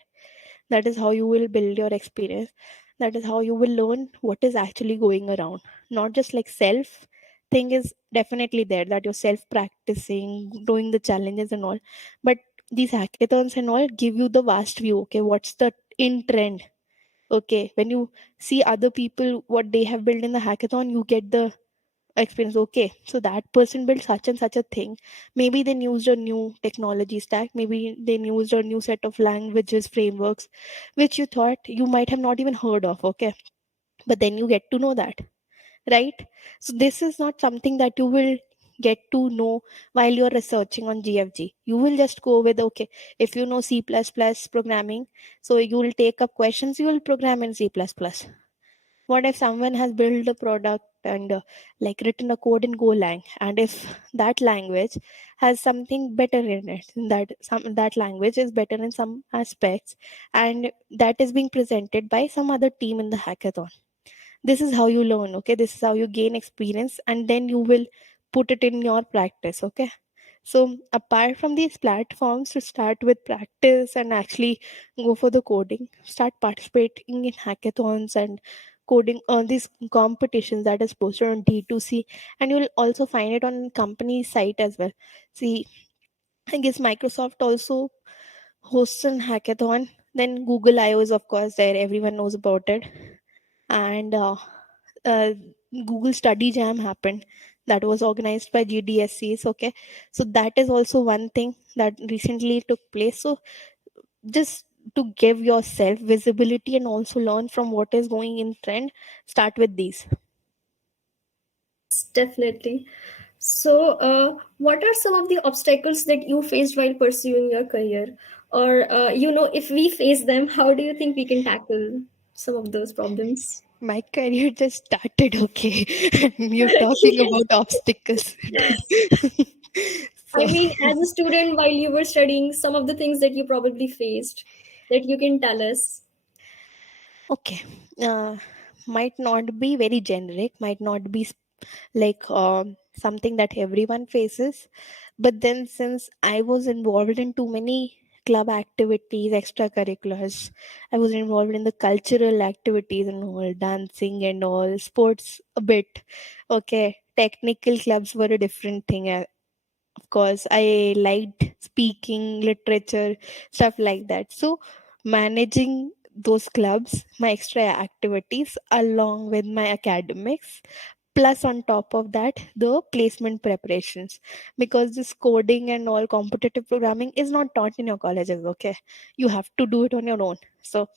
That is how you will build your experience. That is how you will learn what is actually going around. Not just like self thing is definitely there, that you're self practicing, doing the challenges and all. But these hackathons and all give you the vast view, okay? What's the in trend? Okay, when you see other people what they have built in the hackathon, you get the experience. Okay, so that person built such and such a thing. Maybe they used a new technology stack, maybe they used a new set of languages, frameworks, which you thought you might have not even heard of. Okay, but then you get to know that, right? So this is not something that you will get to know while you're researching on GFG. You will just go with, okay, if you know C++ programming, so you will take up questions, you will program in C++. What if someone has built a product and like written a code in Golang, and if that language has something better in it, that language is better in some aspects, and that is being presented by some other team in the hackathon. This is how you learn. Okay, this is how you gain experience, and then you will put it in your practice. Okay, so apart from these platforms, to start with practice and actually go for the coding, start participating in hackathons and coding on these competitions that is posted on D2C, and you'll also find it on company site as well. See, I guess Microsoft also hosts an hackathon. Then Google I/O is of course there, everyone knows about it. And uh, Google Study Jam happened, that was organized by GDSCs. Okay, so that is also one thing that recently took place. So just to give yourself visibility and also learn from what is going in trend, start with these. Definitely. So, what are some of the obstacles that you faced while pursuing your career? Or, if we face them, how do you think we can tackle some of those problems? My career just started, okay, and you're talking about obstacles. I So mean, as a student, while you were studying, some of the things that you probably faced that you can tell us. okay, might not be very generic, might not be like something that everyone faces, but then since I was involved in too many club activities, extracurriculars, I was involved in the cultural activities and all, dancing and all, sports a bit. Okay, technical clubs were a different thing. Of course, I liked speaking, literature, stuff like that. So managing those clubs, my extra activities along with my academics, plus on top of that the placement preparations, because this coding and all competitive programming is not taught in your colleges. Okay, you have to do it on your own. So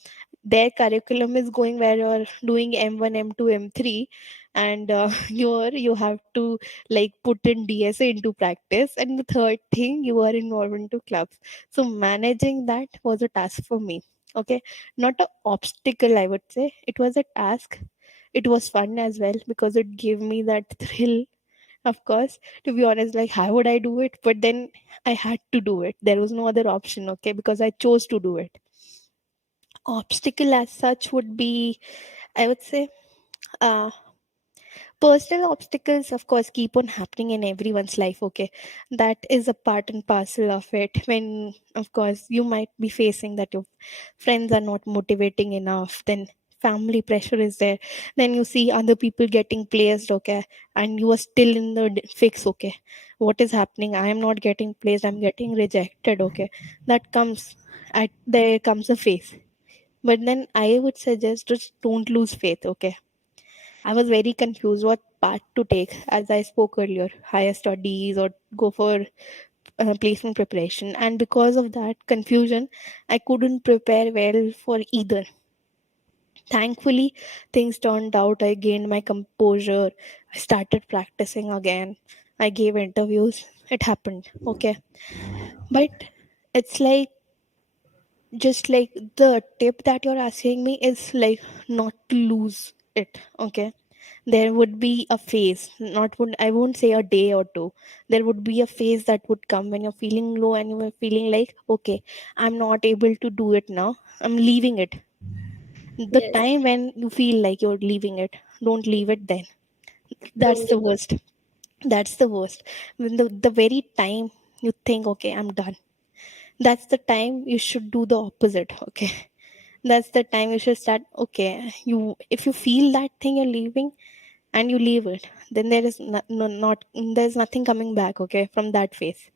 their curriculum is going where you're doing M1, M2, M3, and you have to like put in DSA into practice, and the third thing, you are involved into clubs. So managing that was a task for me. Okay, not an obstacle, I would say. It was a task. It was fun as well because it gave me that thrill. Of course, to be honest, like how would I do it? But then I had to do it. There was no other option. Okay, because I chose to do it. Obstacle as such would be, I would say, uh, personal obstacles of course keep on happening in everyone's life. Okay, that is a part and parcel of it. When of course you might be facing that your friends are not motivating enough, then family pressure is there, then you see other people getting placed. Okay, and you are still in the fix. Okay, what is happening? I am not getting placed, I'm getting rejected. Okay, that comes at there comes a phase, but then I would suggest just don't lose faith. Okay, I was very confused what path to take, as I spoke earlier, higher studies or go for placement preparation. And because of that confusion, I couldn't prepare well for either. Thankfully, things turned out. I gained my composure. I started practicing again. I gave interviews. It happened. Okay. But it's like, just like the tip that you're asking me is like not to lose it. Okay, there would be a phase, not would I won't say a day or two, there would be a phase that would come when you're feeling low and you're feeling like, okay, I'm not able to do it now, I'm leaving it. The Yes, time when you feel like you're leaving it, don't leave it then. That's don't the give up. worst. That's the worst. When the very time you think, okay, I'm done, that's the time you should do the opposite. Okay, that's the time you should start. Okay, you, if you feel that thing you're leaving and you leave it, then there is not there's nothing coming back. Okay, from that phase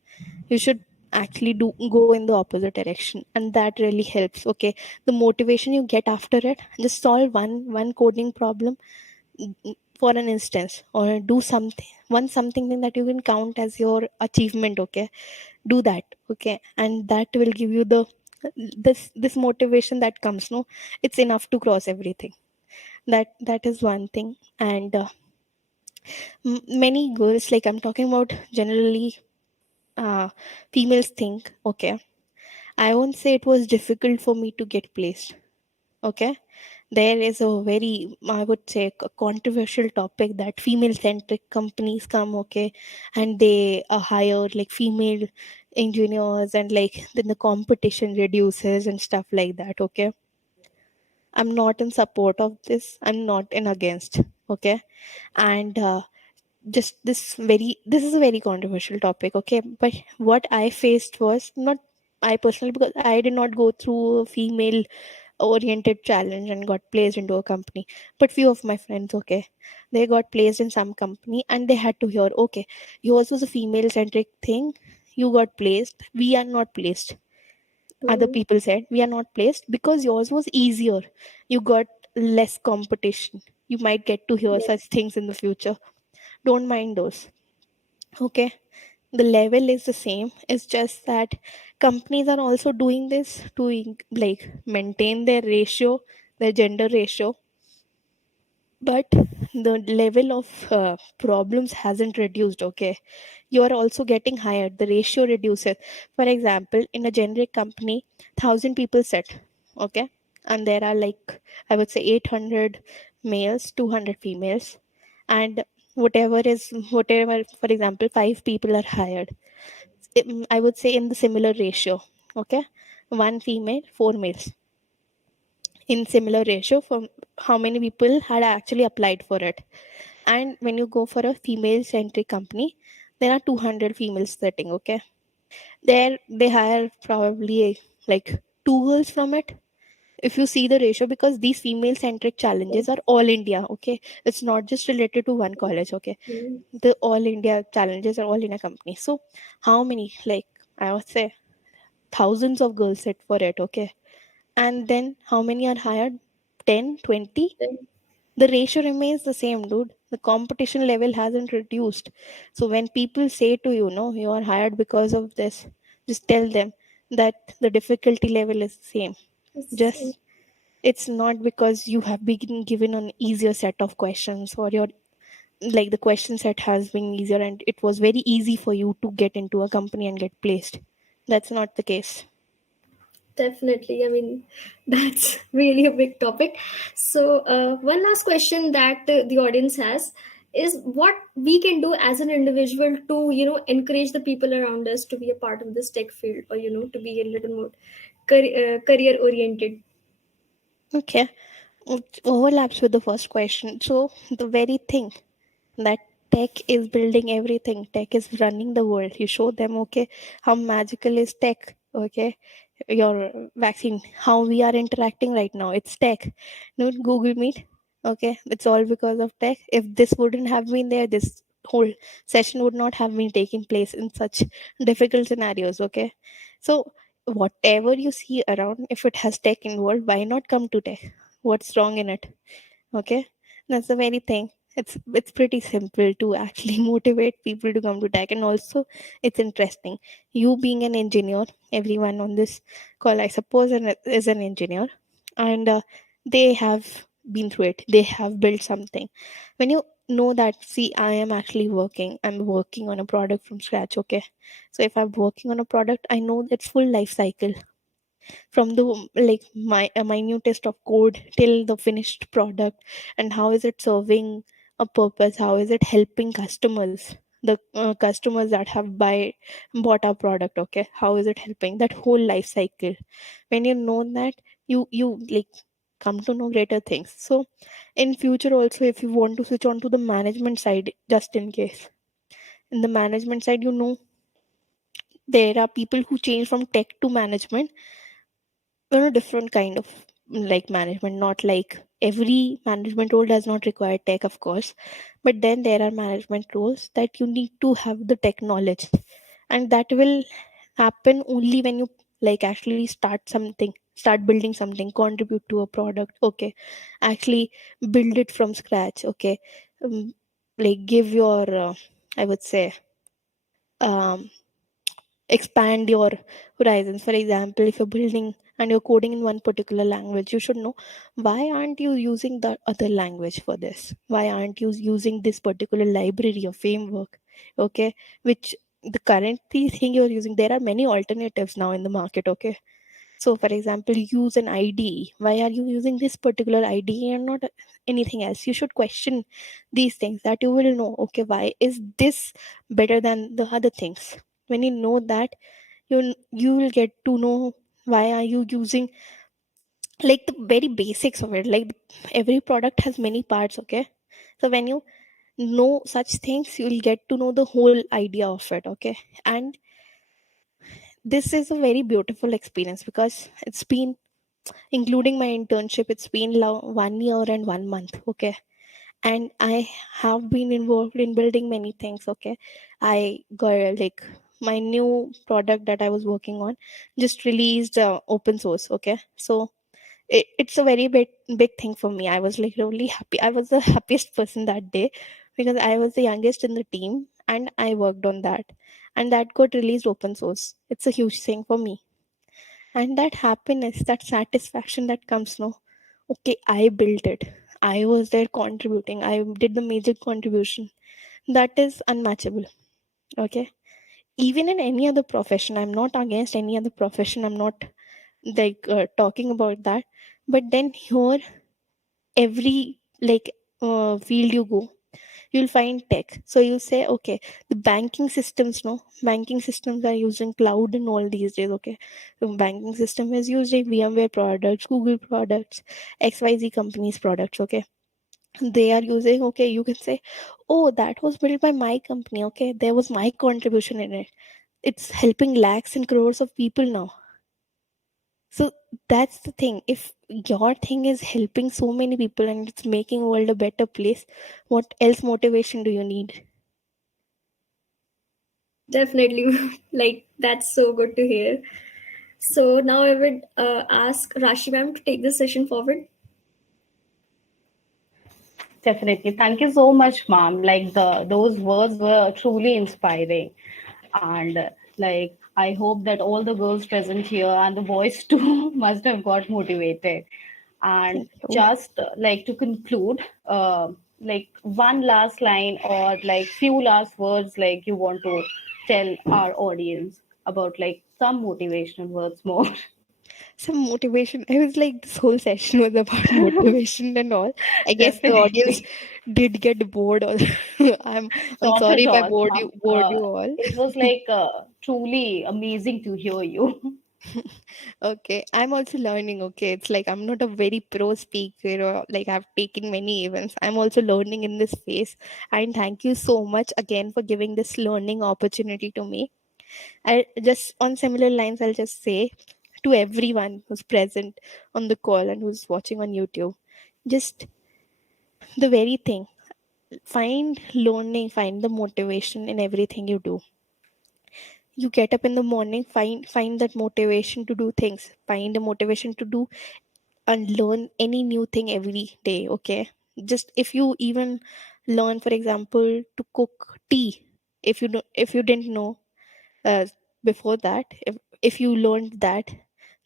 you should actually do go in the opposite direction, and that really helps. Okay, the motivation you get after it, just solve one coding problem, for an instance, or do something that you can count as your achievement, okay? Do that, okay? And that will give you this motivation that comes, no, it's enough to cross everything. That is one thing. And many girls, like I'm talking about generally, females think, okay, I won't say it was difficult for me to get placed, okay? There is a very, I would say, a controversial topic that female centric companies come, okay, and they hire like female engineers, and like then the competition reduces and stuff like that, okay? I'm not in support of this, I'm not in against, okay? And just this is a very controversial topic, okay? But what I faced was not, I personally, because I did not go through a female oriented challenge and got placed into a company, but few of my friends, okay, they got placed in some company and they had to hear, okay, yours was a female centric thing, you got placed, we are not placed. Other people said, we are not placed because yours was easier, you got less competition, you might get to hear such things in the future. Don't mind those, okay? The level is the same, it's just that companies are also doing this to like maintain their ratio, their gender ratio, but the level of problems hasn't reduced, okay? You are also getting higher, the ratio reduces. For example, in a generic company, 1,000 people sit, okay, and there are like, I would say, 800 males, 200 females, and whatever, for example, 5 people are hired, I would say in the similar ratio, okay? 1 female, 4 males, in similar ratio from how many people had actually applied for it. And when you go for a female centric company, there are 200 females sitting, okay? There they hire probably like 2 girls from it, if you see the ratio, because these female centric challenges are all India, okay? It's not just related to one college, okay? The all India challenges are all in a company. So how many, like I would say, thousands of girls sit for it, okay? And then how many are hired? 10, 20? The ratio remains the same, dude. The competition level hasn't reduced. So when people say to you, no, you are hired because of this, just tell them that the difficulty level is the same. Just, it's not because you have been given an easier set of questions, or your, like, the question set has been easier and it was very easy for you to get into a company and get placed. That's not the case. Definitely. I mean, that's really a big topic. So, one last question that the audience has is what we can do as an individual to, encourage the people around us to be a part of this tech field, or, to be a little more career oriented. Okay. It overlaps with the first question. So, the very thing that tech is building everything, tech is running the world. You show them, okay, how magical is tech, okay? Your vaccine, how we are interacting right now, it's tech. No, Google Meet, okay, it's all because of tech. If this wouldn't have been there, this whole session would not have been taking place in such difficult scenarios, okay? So whatever you see around, if it has tech involved, why not come to tech? What's wrong in it? Okay, that's the very thing. It's pretty simple to actually motivate people to come to tech, and also it's interesting. You being an engineer, everyone on this call, I suppose, is an engineer, and they have been through it. They have built something. When you know that, see, I'm working on a product from scratch. Okay, so if I'm working on a product, I know its full life cycle, from the, like, my a minutest of code till the finished product, and how is it serving a purpose, how is it helping customers, the customers that have bought our product, okay, how is it helping, that whole life cycle. When you know that, you like come to know greater things. So in future also, if you want to switch on to the management side, just in case, in the management side, there are people who change from tech to management, a different kind of, like, management. Not like every management role does not require tech, of course, but then there are management roles that you need to have the tech knowledge, and that will happen only when you, like, actually start something, start building something, contribute to a product, okay, actually build it from scratch, okay, like give your I would say um, expand your horizons. For example, if you're building and you're coding in one particular language, you should know, why aren't you using the other language for this? Why aren't you using this particular library or framework, okay, which the current thing you're using, there are many alternatives now in the market, okay. So for example, use an IDE. Why are you using this particular IDE and not anything else? You should question these things, that you will know, okay, why is this better than the other things? When you know that, you will get to know why are you using, like, the very basics of it. Like, every product has many parts, okay. So when you know such things, you will get to know the whole idea of it, okay. And this is a very beautiful experience, because it's been, including my internship, it's been 1 year and 1 month, okay. And I have been involved in building many things, okay. I got, like, my new product that I was working on just released open source, okay. So it's a very big thing for me. I was like really happy. I was the happiest person that day, because I was the youngest in the team and I worked on that, and that got released open source. It's a huge thing for me. And that happiness, that satisfaction that comes now, okay, I built it, I was there contributing, I did the major contribution, that is unmatchable, okay. Even in any other profession, I'm not against any other profession, I'm not like talking about that, but then here, every, like, field you go, you'll find tech. So you say, okay, the banking systems, no, banking systems are using cloud and all these days, okay. So banking system is using VMware products, Google products, XYZ companies products, okay. They are using, okay, you can say, oh, that was built by my company, okay, there was my contribution in it. It's helping lakhs and crores of people now. So that's the thing. If your thing is helping so many people and it's making world a better place, what else motivation do you need? Definitely. Like, that's so good to hear. So now I would ask Rashi ma'am to take the session forward. Definitely. Thank you so much, ma'am. Like, those words were truly inspiring. And like, I hope that all the girls present here and the boys too must have got motivated. And just like to conclude, like one last line or like few last words, like you want to tell our audience about like some motivational words more. Some motivation. I was like, this whole session was about motivation and all. I guess the audience Definitely. did get bored. Or I'm Not sorry at if I all, ma'am. bored you all. It was like truly amazing to hear you. Okay, I'm also learning. Okay, it's like I'm not a very pro speaker, or like I've taken many events. I'm also learning in this phase. And thank you so much again for giving this learning opportunity to me. I just, on similar lines, I'll just say to everyone who's present on the call and who's watching on YouTube, just the very thing. Find learning, find the motivation in everything you do. You get up in the morning, find that motivation to do things, find the motivation to do and learn any new thing every day, okay. Just if you even learn, for example, to cook tea, if you didn't know uh, before that, if you learned that,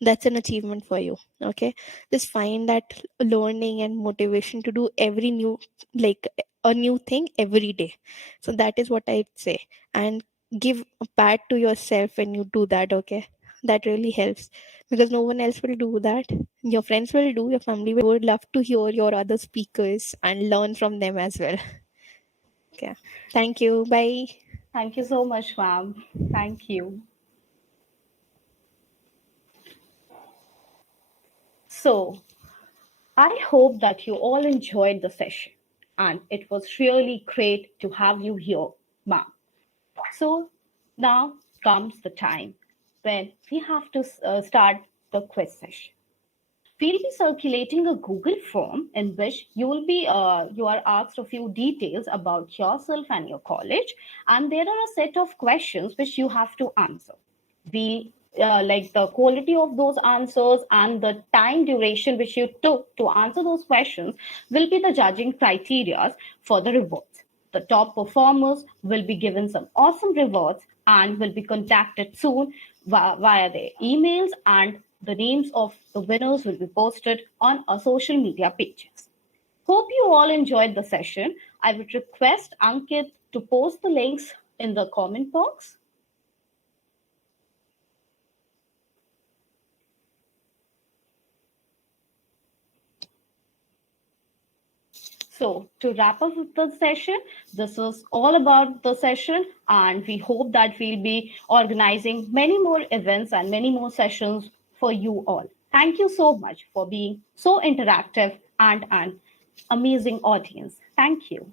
that's an achievement for you, okay. Just find that learning and motivation to do every new, like, a new thing every day. So that is what I'd say. And give a pat to yourself when you do that, okay. That really helps, because no one else will do that. Your friends will do, your family would love to hear your other speakers and learn from them as well. Okay, thank you, bye. Thank you so much, ma'am. Thank you. So, I hope that you all enjoyed the session, and it was really great to have you here, ma'am. So, now comes the time when we have to start the quiz session. We'll be circulating a Google form in which you are asked a few details about yourself and your college, and there are a set of questions which you have to answer. We'll like the quality of those answers and the time duration which you took to answer those questions will be the judging criteria for the rewards. The top performers will be given some awesome rewards and will be contacted soon via their emails, and the names of the winners will be posted on our social media pages. Hope you all enjoyed the session. I would request Ankit to post the links in the comment box. So to wrap up the session, this was all about the session, and we hope that we'll be organizing many more events and many more sessions for you all. Thank you so much for being so interactive and an amazing audience. Thank you.